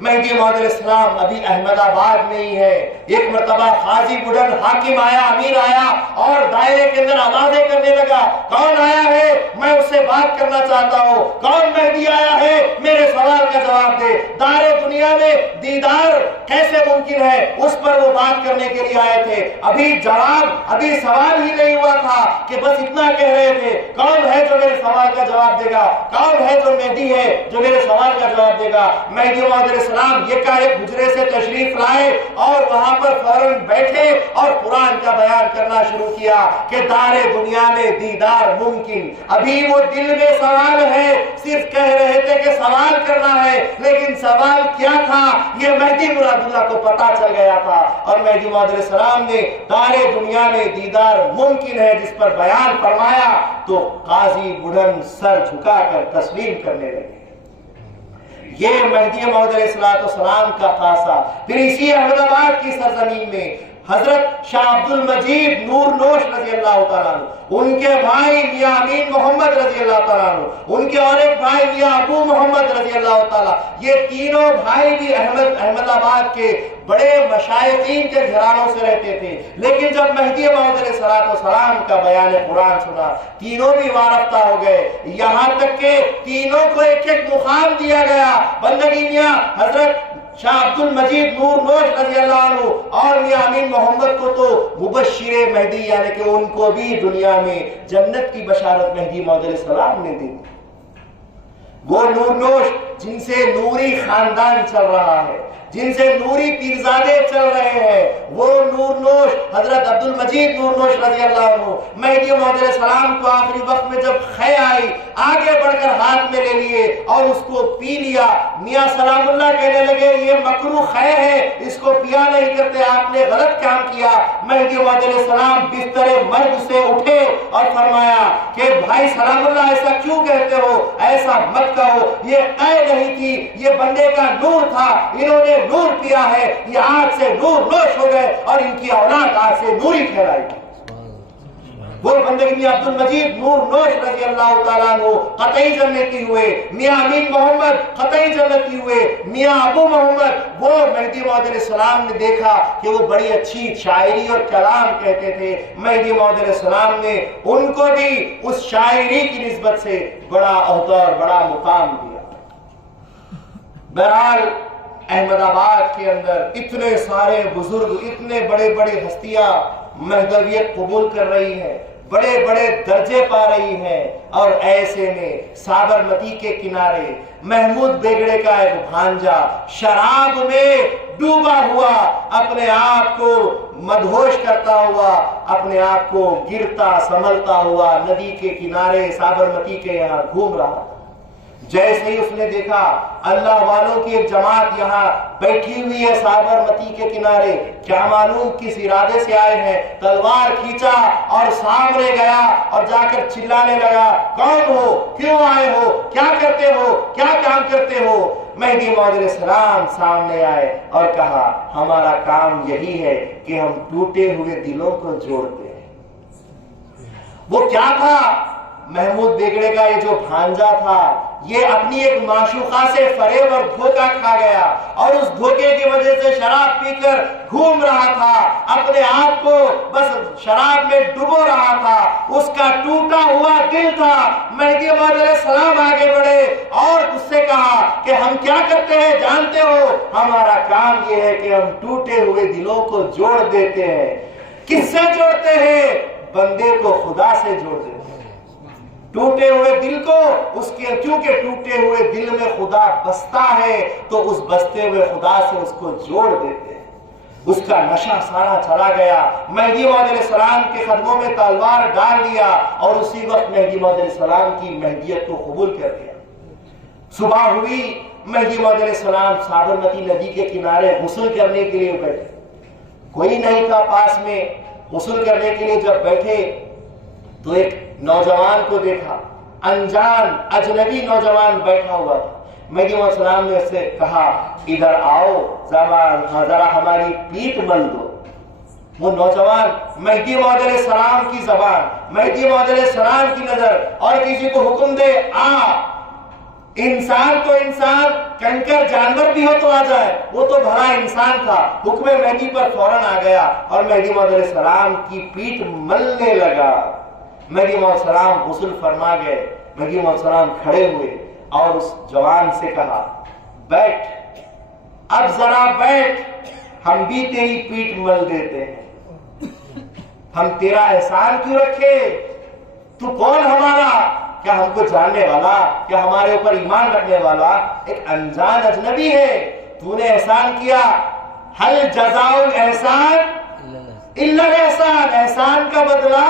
مہدی موعود علیہ السلام ابھی احمد آباد میں ہی ہے۔ ایک مرتبہ قاضی بڈن حاکم آیا، امیر آیا اور دائرے کے اندر آوازیں کرنے لگا، کون آیا ہے؟ میں اس سے بات کرنا چاہتا ہوں۔ کون مہدی آیا ہے؟ میرے سوال کا جواب دے۔ دار دنیا میں دیدار کیسے ممکن ہے؟ اس پر وہ بات کرنے کے لیے آئے تھے۔ ابھی سوال ہی نہیں ہوا تھا کہ بس اتنا کہہ رہے تھے، کون ہے جو میرے سوال کا جواب دے گا؟ کون ہے جو مہدی ہے جو میرے سوال کا جواب دے گا؟ مہدی موعود علیہ السلام ایک حجرے سے تشریف لائے اور وہاں پر فوراً بیٹھے اور قرآن کا بیان کرنا شروع کیا کہ دار دنیا میں دیدار ممکن۔ ابھی وہ دل میں سوال ہے، صرف کہہ رہے تھے کہ سوال کرنا ہے، لیکن سوال کیا تھا یہ مہدی مراد اللہ کو پتا چل گیا تھا، اور مہدی موعود علیہ السلام نے دار دنیا میں دیدار ممکن ہے جس پر بیان فرمایا تو قاضی بڈن سر جھکا کر تسلیم کرنے لگے۔ یہ مہدی موعود علیہ السلام کا خاصہ۔ پھر اسی احمد آباد کی سرزمین میں حضرت شاہ عبد المجید نور نوش رضی اللہ تعالیٰ عنہ، ان کے بھائی میاں امین محمد رضی اللہ تعالیٰ عنہ، ان کے اور ایک بھائی میاں ابو محمد رضی اللہ تعالیٰ، یہ تینوں بھائی بھی احمد آباد کے بڑے مشائخین کے گھرانوں سے رہتے تھے، لیکن جب مہدی موعود علیہ السلام کا بیان قرآن سنا تینوں بھی وارفتہ ہو گئے، یہاں تک کہ تینوں کو ایک ایک مقام دیا گیا۔ بندگی میاں حضرت شاہ عبد المجید نور نوش رضی اللہ عنہ اور میاں امین محمد کو تو مبشر مہدی، یعنی کہ ان کو بھی دنیا میں جنت کی بشارت مہدی موعود علیہ السلام نے دی۔ وہ نور نوش جن سے نوری خاندان چل رہا ہے، جن سے نوری پیرزادے چل رہے ہیں، وہ نور نوش حضرت عبد المجید نور نوش رضی اللہ عنہ مہدی موعود علیہ السلام کو آخری وقت میں جب خے آئی آگے بڑھ کر ہاتھ میں لے لیے اور اس کو پی لیا۔ میاں سلام اللہ کہنے لگے یہ مکروہ خے ہے، اس کو پیا نہیں کرتے، آپ نے غلط کام کیا۔ مہدی موعود علیہ السلام بستر مرگ سے اٹھے اور فرمایا کہ بھائی سلام اللہ ایسا کیوں کہتے ہو، ایسا مت کہو، یہ قے نہیں تھی، یہ بندے کا نور تھا، انہوں نے نور پیا ہے، یہ آج سے نور نوش ہو گئے اور ان کی اولاد آج سے نوری ٹھہرائی۔ وہ بندگی میاں عبد المجید نور نوش رضی اللہ تعالیٰ عنہ قطعی جنتی ہوئے، میاں امین محمد قطعی جنتی ہوئے، میاں ابو محمد وہ مہدی موعود علیہ السلام نے دیکھا کہ وہ بڑی اچھی شاعری اور کلام کہتے تھے، مہدی موعود علیہ السلام نے ان کو بھی اس شاعری کی نسبت سے بڑا عہدہ اور بڑا مقام دیا۔ بہرحال احمد آباد کے اندر اتنے سارے بزرگ، اتنے بڑے بڑے ہستیاں مہدویت قبول کر رہی ہیں، بڑے بڑے درجے پا رہی ہیں، اور ایسے میں سابرمتی کے کنارے محمود بیگڑے کا ایک بھانجا شراب میں ڈوبا ہوا اپنے آپ کو مدہوش کرتا ہوا، اپنے آپ کو گرتا سنبھلتا ہوا ندی کے کنارے سابرمتی کے یہاں گھوم رہا۔ جیسے ہی اس نے دیکھا اللہ والوں کی ایک جماعت یہاں بیٹھی ہوئی ہے سابرمتی کے کنارے، کیا معلوم کس ارادے سے آئے ہیں، تلوار کھینچا اور سامنے گیا اور جا کر چلانے لگا، کون ہو، کیوں آئے ہو، کیا کرتے ہو، کیا کام کرتے ہو؟ مہدی موعود علیہ السلام سامنے آئے اور کہا ہمارا کام یہی ہے کہ ہم ٹوٹے ہوئے دلوں کو جوڑتے ہیں۔ وہ کیا تھا؟ محمود بیگڑے کا یہ جو بھانجا تھا یہ اپنی ایک معشوقہ سے فریب اور دھوکہ کھا گیا اور اس دھوکے کی وجہ سے شراب پی کر گھوم رہا تھا، اپنے آپ کو بس شراب میں ڈبو رہا تھا، اس کا ٹوٹا ہوا دل تھا۔ مہدی موعود علیہ السلام آگے بڑھے اور اس سے کہا کہ ہم کیا کرتے ہیں جانتے ہو؟ ہمارا کام یہ ہے کہ ہم ٹوٹے ہوئے دلوں کو جوڑ دیتے ہیں۔ کس سے جوڑتے ہیں؟ بندے کو خدا سے جوڑ دیتے ہیں۔ ٹوٹے ہوئے دل کو اس کے، کیونکہ ٹوٹے ہوئے دل میں خدا بستا ہے تو اس بستے ہوئے خدا سے اس کو جوڑ دیتے ہیں۔ اس کا نشہ سارا چلا گیا، مہدی موعود علیہ السلام کے قدموں میں تلوار ڈال دیا اور اسی وقت مہدی موعود علیہ السلام کی مہدیت کو قبول کر دیا۔ صبح ہوئی، مہدی موعود علیہ السلام سابرمتی ندی کے کنارے غسل کرنے کے لیے بیٹھے، کوئی نہیں تھا پاس میں۔ غسل کرنے کے لیے جب بیٹھے تو ایک نوجوان کو دیکھا، انجان اجنبی نوجوان بیٹھا ہوا تھا۔ مہدی موعود علیہ السلام نے اس سے کہا ادھر آؤ ذرا ہماری پیٹھ مل دو۔ وہ نوجوان مہدی موعود علیہ السلام کی زبان، مہدی موعود علیہ السلام کی نظر، اور کسی کو حکم دے آ، انسان تو انسان، کنکر جانور بھی ہو تو آ جائے، وہ تو بھلا انسان تھا۔ حکم مہدی پر فوراً آ گیا اور مہدی موعود علیہ السلام کی پیٹھ ملنے لگا۔ مہدی موعود علیہ السلام غسل فرما گئے، مہدی موعود علیہ السلام کھڑے ہوئے اور اس جوان سے کہا بیٹھ، اب ذرا بیٹھ، ہم بھی تیری پیٹھ مل دیتے ہیں، ہم تیرا احسان کیوں رکھے؟ تو کون ہمارا؟ کیا ہم کو جاننے والا؟ کیا ہمارے اوپر ایمان رکھنے والا؟ ایک انجان اجنبی ہے، تو نے احسان کیا۔ حل جزاء الاحسان الا الاحسان، احسان کا بدلہ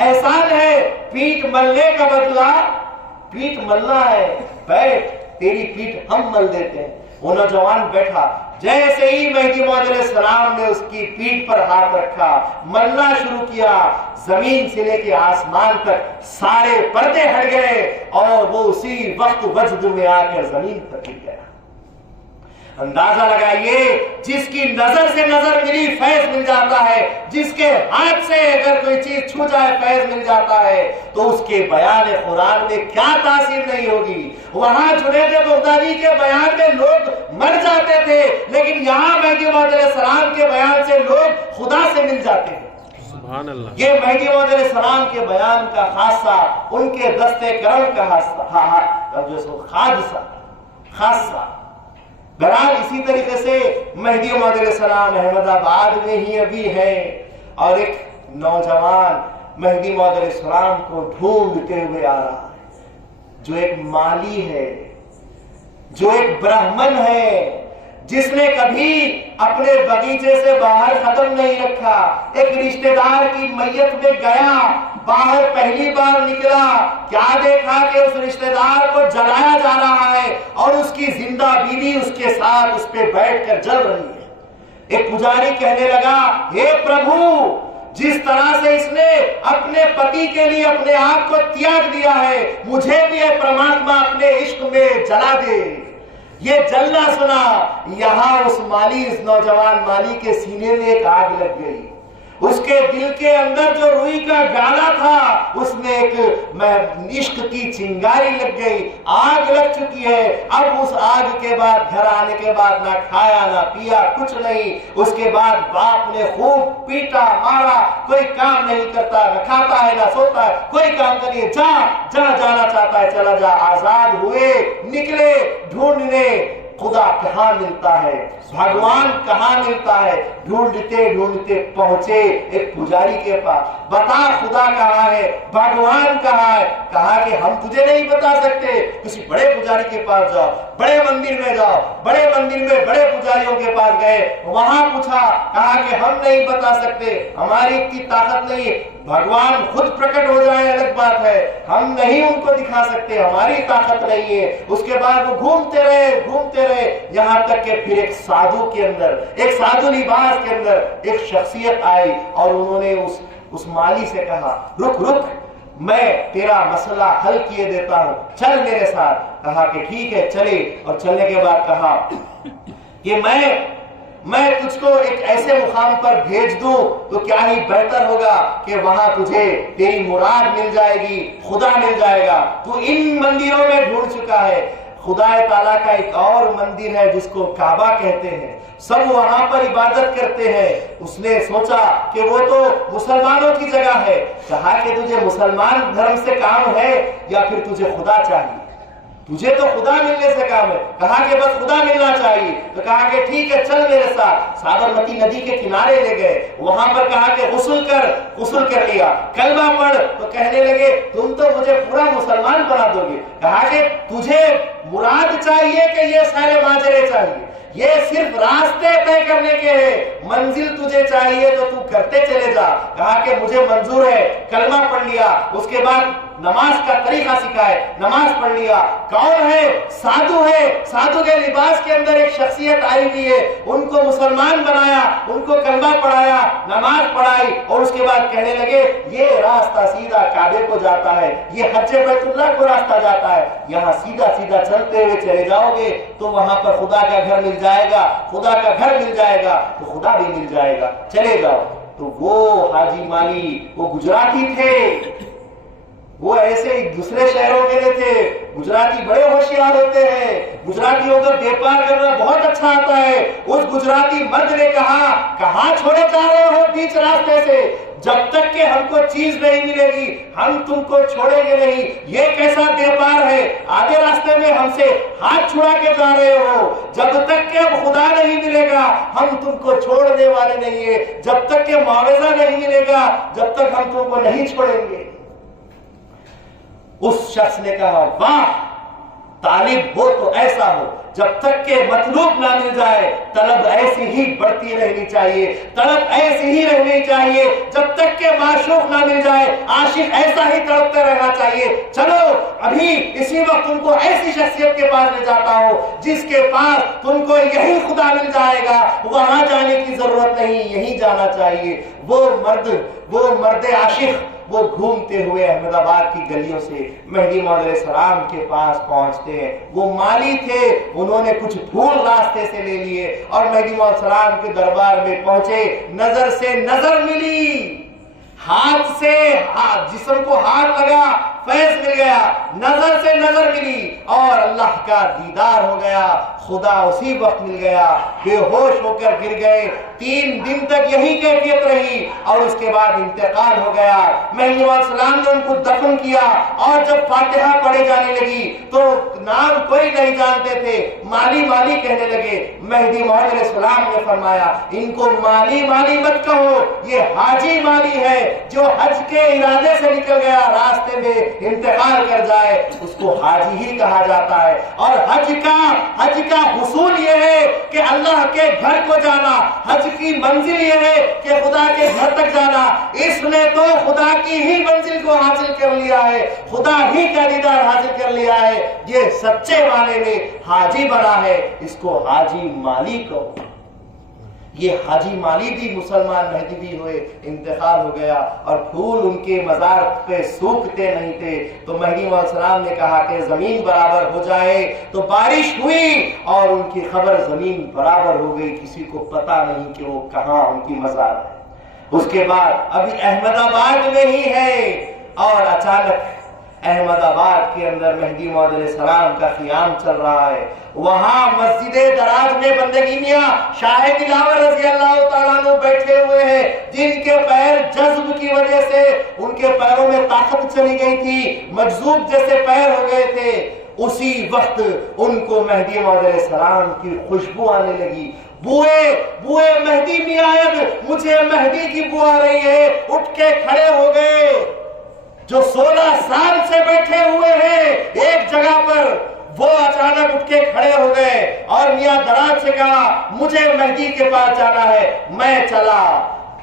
احسان ہے، پیٹھ ملنے کا بدلہ پیٹھ ملنا ہے، بیٹھ تیری پیٹھ ہم مل دیتے ہیں۔ وہ نوجوان بیٹھا، جیسے ہی مہدی موعود علیہ السلام نے اس کی پیٹھ پر ہاتھ رکھا، ملنا شروع کیا، زمین سے لے کے آسمان تک سارے پردے ہٹ گئے اور وہ اسی وقت وجد میں آ کر زمین پر گر گیا۔ اندازہ لگائیے، جس کی نظر سے نظر ملی فیض مل جاتا ہے، جس کے ہاتھ سے اگر کوئی چیز چھو جائے فیض مل جاتا ہے، تو اس کے بیان قرآن میں کیا تاثیر نہیں ہوگی۔ وہاں جنید بغدادی کے بیان میں لوگ مر جاتے تھے، لیکن یہاں مہدی موعود علیہ السلام کے بیان سے لوگ خدا سے مل جاتے ہیں۔ سبحان اللہ۔ یہ مہدی موعود علیہ السلام کے بیان کا خاصہ، ان کے دستے کرم کا خاصہ۔ بہرحال اسی طریقے سے مہدی موعود علیہ السلام احمد آباد میں ہی ابھی ہے، اور ایک نوجوان مہدی موعود علیہ السلام کو ڈھونڈتے ہوئے آ رہا ہے، جو ایک مالی ہے، جو ایک برہمن ہے، جس نے کبھی اپنے باغیچے سے باہر قدم نہیں رکھا، ایک رشتہ دار کی میت میں گیا، باہر پہلی بار نکلا، کیا دیکھا کہ اس رشتہ دار کو جلایا جا رہا ہے اور اس کی زندہ بیوی اس کے ساتھ اس پہ بیٹھ کر جل رہی ہے۔ ایک پجاری کہنے لگا، ہے پربھو، جس طرح سے اس نے اپنے پتی کے لیے اپنے آپ کو تیاگ دیا ہے، مجھے بھی اے پرماتما اپنے عشق میں جلا دے۔ یہ جلنا سنا، یہاں اس مالی، اس نوجوان مالی کے سینے میں ایک آگ لگ گئی، اس کے دل کے اندر جو روئی کا گالا تھا اس میں ایک عشق کی چنگاری لگ گئی، آگ لگ چکی ہے۔ اب اس آگ کے بعد گھر آنے کے بعد نہ کھایا نہ پیا، کچھ نہیں۔ اس کے بعد باپ نے خوب پیٹا مارا، کوئی کام نہیں کرتا، نہ کھاتا ہے نہ سوتا ہے، کوئی کام کریے، جہاں جانا چاہتا ہے چلا جا۔ آزاد ہوئے، نکلے ڈھونڈنے، خدا کہاں ملتا ہے، بھگوان کہاں ملتا ہے، ڈھونڈتے ڈھونڈتے پہنچے ایک پجاری کے پاس۔ بتا خدا کہاں ہے، بھگوان کہاں ہے؟ کہا کہ ہم تجھے نہیں بتا سکتے، کسی بڑے پجاری کے پاس جاؤ، بڑے مندر میں جاؤ۔ بڑے مندر میں بڑے پجاریوں کے پاس گئے، وہاں پوچھا، کہا کہ ہم نہیں بتا سکتے، ہماری اتنی طاقت نہیں ہے، بھگوان خود پرکٹ ہو جائے الگ بات ہے، ہم نہیں ان کو دکھا سکتے، ہماری طاقت نہیں ہے۔ اس کے بعد وہ گھومتے رہے، یہاں تک کہ پھر ایک سادھو کے اندر، ایک سادھو لباس کے اندر ایک شخصیت آئی، اور انہوں نے اس مالی سے کہا، رک میں تیرا مسئلہ حل کیے دیتا ہوں، چل میرے ساتھ۔ کہا کہ ٹھیک ہے، چلے، اور چلنے کے بعد کہا کہ میں تجھ کو ایک ایسے مقام پر بھیج دوں تو کیا ہی بہتر ہوگا کہ وہاں تجھے تیری مراد مل جائے گی، خدا مل جائے گا۔ تو ان مندروں میں ڈھونڈ چکا ہے، خدا تعالیٰ کا ایک اور مندر ہے جس کو کعبہ کہتے ہیں، سب وہاں پر عبادت کرتے ہیں۔ اس نے سوچا کہ وہ تو مسلمانوں کی جگہ ہے، کہا کہ تجھے مسلمان دھرم سے کام ہے یا پھر تجھے خدا چاہیے؟ تجھے تو خدا ملنے سے کام ہے۔ کہا کہ بس خدا ملنا چاہیے۔ تو کہا کہ ٹھیک ہے، چل میرے ساتھ۔ سابرمتی ندی کے کنارے لے گئے، وہاں پر کہا کہ غسل کر لیا، کلمہ پڑھ، تو کہنے لگے تم تو مجھے پورا مسلمان بنا دو گے۔ کہا کہ تجھے مراد چاہیے کہ یہ سارے ماجرے چاہیے؟ یہ صرف راستے طے کرنے کے ہیں، منزل تجھے چاہیے تو تو کرتے چلے جا۔ کہا کہ مجھے منظور ہے، کلمہ پڑھ لیا، اس کے بعد نماز کا طریقہ سکھائے، نماز پڑھ لیا۔ کون ہے؟ سادھو ہے، سادھو کے لباس کے اندر ایک شخصیت آئی ہوئی ہے، ان کو مسلمان بنایا، ان کو کلمہ پڑھایا، نماز پڑھائی، اور اس کے بعد کہنے لگے یہ راستہ سیدھا کعبے کو جاتا ہے، یہ حج بیت اللہ کو راستہ جاتا ہے، یہاں سیدھا سیدھا چلتے ہوئے چلے جاؤ گے تو وہاں پر خدا کا گھر مل جائے گا، خدا کا گھر مل جائے گا تو خدا بھی مل جائے گا، چلے جاؤ۔ تو وہ حاجی مالی، وہ گجراتی تھے، وہ ایسے ہی دوسرے شہروں کے لیے تھے۔ گجراتی بڑے ہوشیار ہوتے ہیں، گجراتیوں کو بیپار کرنا بہت اچھا آتا ہے۔ اس گجراتی مرد نے کہا کہاں چھوڑے جا رہے ہو بیچ راستے سے؟ جب تک کہ ہم کو چیز نہیں ملے گی ہم تم کو چھوڑیں گے نہیں۔ یہ کیسا بیپار ہے؟ آدھے راستے میں ہم سے ہاتھ چھڑا کے جا رہے ہو۔ جب تک کہ اب خدا نہیں ملے گا ہم تم کو چھوڑنے والے نہیں ہیں، جب تک کہ معاوضہ نہیں ملے گا جب تک ہم تم کو نہیں چھوڑیں گے۔ اس شخص نے کہا واہ، طالب ہو تو ایسا ہو، جب تک کہ مطلوب نہ مل جائے طلب ایسی ہی بڑھتی رہنی چاہیے، طلب ایسی ہی رہنی چاہیے، جب تک کہ معشوق نہ مل جائے عاشق ایسا ہی تڑپتے رہنا چاہیے۔ چلو ابھی اسی وقت تم کو ایسی شخصیت کے پاس لے جاتا ہوں جس کے پاس تم کو یہی خدا مل جائے گا، وہاں جانے کی ضرورت نہیں، یہی جانا چاہیے۔ وہ مرد عاشق وہ گھومتے ہوئے احمد آباد کی گلیوں سے مہدی موعود علیہ السلام کے پاس پہنچتے ہیں. وہ مالی تھے, انہوں نے کچھ پھول راستے سے لے لیے اور مہدی موعود علیہ السلام کے دربار میں پہنچے. نظر سے نظر ملی, ہاتھ سے جسم کو ہاتھ لگا, فیض مل گیا, نظر سے نظر ملی اور اللہ کا دیدار ہو گیا. خدا اسی وقت مل گیا, بے ہوش ہو کر گر گئے. 3 دن تک یہی کیفیت رہی اور اس کے بعد انتقال ہو گیا. مہدی موعود علیہ السلام نے ان کو دفن کیا اور جب فاتحہ پڑھی جانے لگی تو نام کوئی نہیں جانتے تھے, مالی مالی کہنے لگے. مہدی موعود علیہ السلام نے فرمایا ان کو مالی مالی مت کہو, یہ حاجی مالی ہے جو حج کے ارادے سے نکل گیا, راستے میں انتقال کر جائے اس کو حاجی ہی کہا جاتا ہے. اور حج کا حصول یہ ہے کہ اللہ کے گھر کو جانا, حج کی منزل یہ ہے کہ خدا کے گھر تک جانا. اس نے تو خدا کی ہی منزل کو حاصل کر لیا ہے, خدا ہی کا دیدار حاصل کر لیا ہے. یہ سچے معنی میں حاجی بنا ہے, اس کو حاجی مالی کو. یہ حاجی مالی بھی مسلمان مہدی بھی ہوئے, انتقال ہو گیا اور پھول ان کے مزار پہ سوکھتے نہیں تھے. تو مہدی موعود علیہ السلام نے کہا کہ زمین برابر ہو جائے, تو بارش ہوئی اور ان کی خبر زمین برابر ہو گئی. کسی کو پتا نہیں کہ وہ کہاں ان کی مزار ہے. اس کے بعد ابھی احمد آباد میں ہی ہے اور اچانک احمد آباد کے اندر مہدی موعود علیہ السلام کا قیام چل رہا ہے. وہاں مسجد دراز میں بندگی میاں شاہ دلاور رضی اللہ تعالیٰ عنہ بیٹھے ہوئے ہیں, جن کے پیر جذب کی وجہ سے ان کے پیروں میں طاقت چلی گئی تھی, مجذوب جیسے پیر ہو گئے تھے. اسی وقت ان کو مہدی موعود علیہ السلام کی خوشبو آنے لگی. بوئے مہدی میاں, مجھے مہدی کی بو آ رہی ہے. اٹھ کے کھڑے ہو گئے. جو 16 سال سے بیٹھے ہوئے ہیں ایک جگہ پر, وہ اچانک اٹھ کے کھڑے ہو گئے اور میاں دراز سے کہا مجھے مہدی کے پاس جانا ہے. میں چلا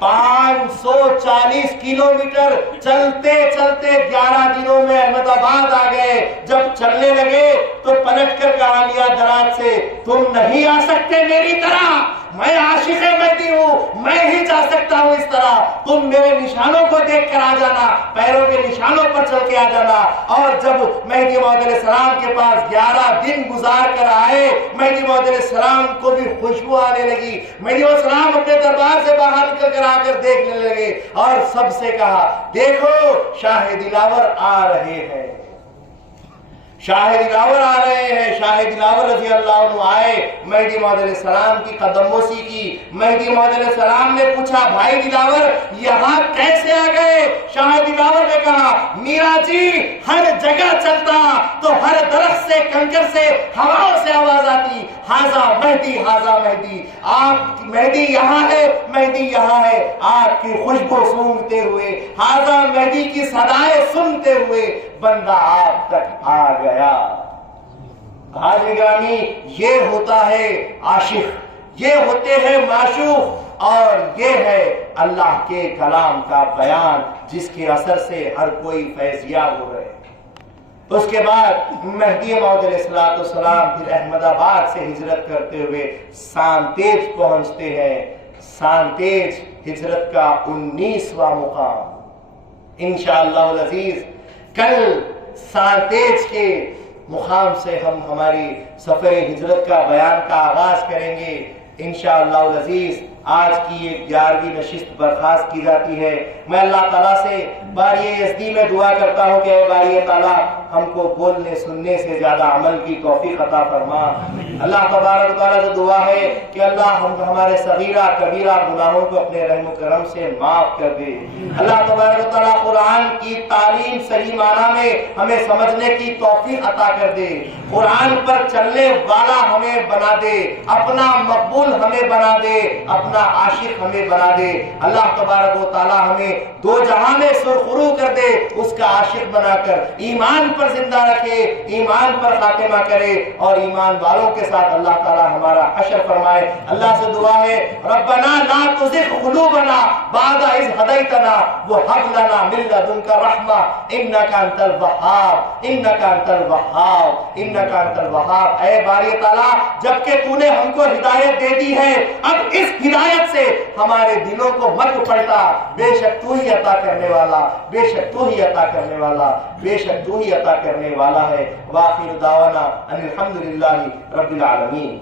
540 کلومیٹر چلتے چلتے 11 دنوں میں احمد آباد آ گئے. جب چلنے لگے تو پلٹ کر کہا میاں دراز سے, تم نہیں آ سکتے میری طرح, میں عاشق مہدی ہوں, میں ہی جا سکتا ہوں اس طرح. تم میرے نشانوں کو دیکھ کر آ جانا, پیروں کے نشانوں پر چل کے آ جانا. اور جب مہدی موعود علیہ السلام کے پاس 11 دن گزار کر آئے, مہدی موعود علیہ السلام کو بھی خوشبو آنے لگی. مہدی موعود علیہ السلام اپنے دربار سے باہر نکل کر آ کر دیکھنے لگے اور سب سے کہا دیکھو شاہ دلاور آ رہے ہیں, شاہ دلاور آ رہے ہیں. شاہ دلاور رضی اللہ عنہ آئے, مہدی موعود علیہ السلام کی قدم بوسی کی. مہدی موعود علیہ السلام نے پوچھا بھائی دلاور یہاں کیسے آ گئے؟ شاہ دلاور نے کہا میرا جی ہر جگہ چلتا تو ہر درخت سے کنکر سے ہواؤں سے آواز آتی, ہاذا مہدی ہاذا مہدی. آپ مہدی یہاں ہے, مہدی یہاں ہے. آپ کی خوشبو سونگتے ہوئے, ہاذا مہدی کی صدائیں سنتے ہوئے بندہ آپ تک آ گیا. حاضر گرامی, یہ ہوتا ہے عاشق, یہ ہوتے ہیں معشوق, اور یہ ہے اللہ کے کلام کا بیان جس کے اثر سے ہر کوئی فیض یاب ہو رہے. اس کے بعد مہدی موعود علیہ السلام پھر احمد آباد سے ہجرت کرتے ہوئے سانتیج پہنچتے ہیں. سانتیج ہجرت کا 19واں مقام. انشاءاللہ العزیز کل سانتیج کے مقام سے ہم ہماری سفر ہجرت کا بیان کا آغاز کریں گے انشاءاللہ العزیز. آج کی یہ 11ویں نشست برخاست کی جاتی ہے. میں اللہ تعالیٰ سے باری یزدی میں دعا کرتا ہوں کہ اے باری تعالیٰ ہم کو بولنے سننے سے زیادہ عمل کی توفیق عطا فرما. اللہ تبارک و تعالیٰ سے دعا ہے کہ اللہ ہمارے صغیرہ کبیرہ گناہوں کو اپنے رحم و کرم سے معاف کر دے. اللہ تبارک و تعالیٰ قرآن کی تعلیم صحیح معنی میں ہمیں سمجھنے کی توفیق عطا کر دے. قرآن پر چلنے والا ہمیں بنا دے, اپنا مقبول ہمیں بنا دے, اپنا عاشق ہمیں بنا دے. اللہ تبارک و تعالیٰ ہمیں دو جہاں میں سرخرو کر دے, اس کا عاشق بنا کر ایمان پر زندہ رکھے, ایمان پر خاتمہ کرے اور ایمان والوں کے ساتھ اللہ تعالیٰ ہمارا حشر فرمائے. اللہ سے دعا ہے ربنا لا تزغ قلوبنا بعد اذ ہدیتنا وہب لنا من لدنک رحمہ انک انت الوہاب انک انت الوہاب انک انکا انت الوہاب۔ اے باری تعالیٰ جبکہ تو نے ہم کو ہدایت دے دی ہے، اب اس ہدایت سے ہمارے دلوں کو مت پلٹا، بے شک تو ہی عطا کرنے والا، بے شک تو ہی عطا کرنے والا، بے شک تو ہی عطا کرنے والا ہے۔ وآخر دعوانا ان الحمدللہ رب العالمین۔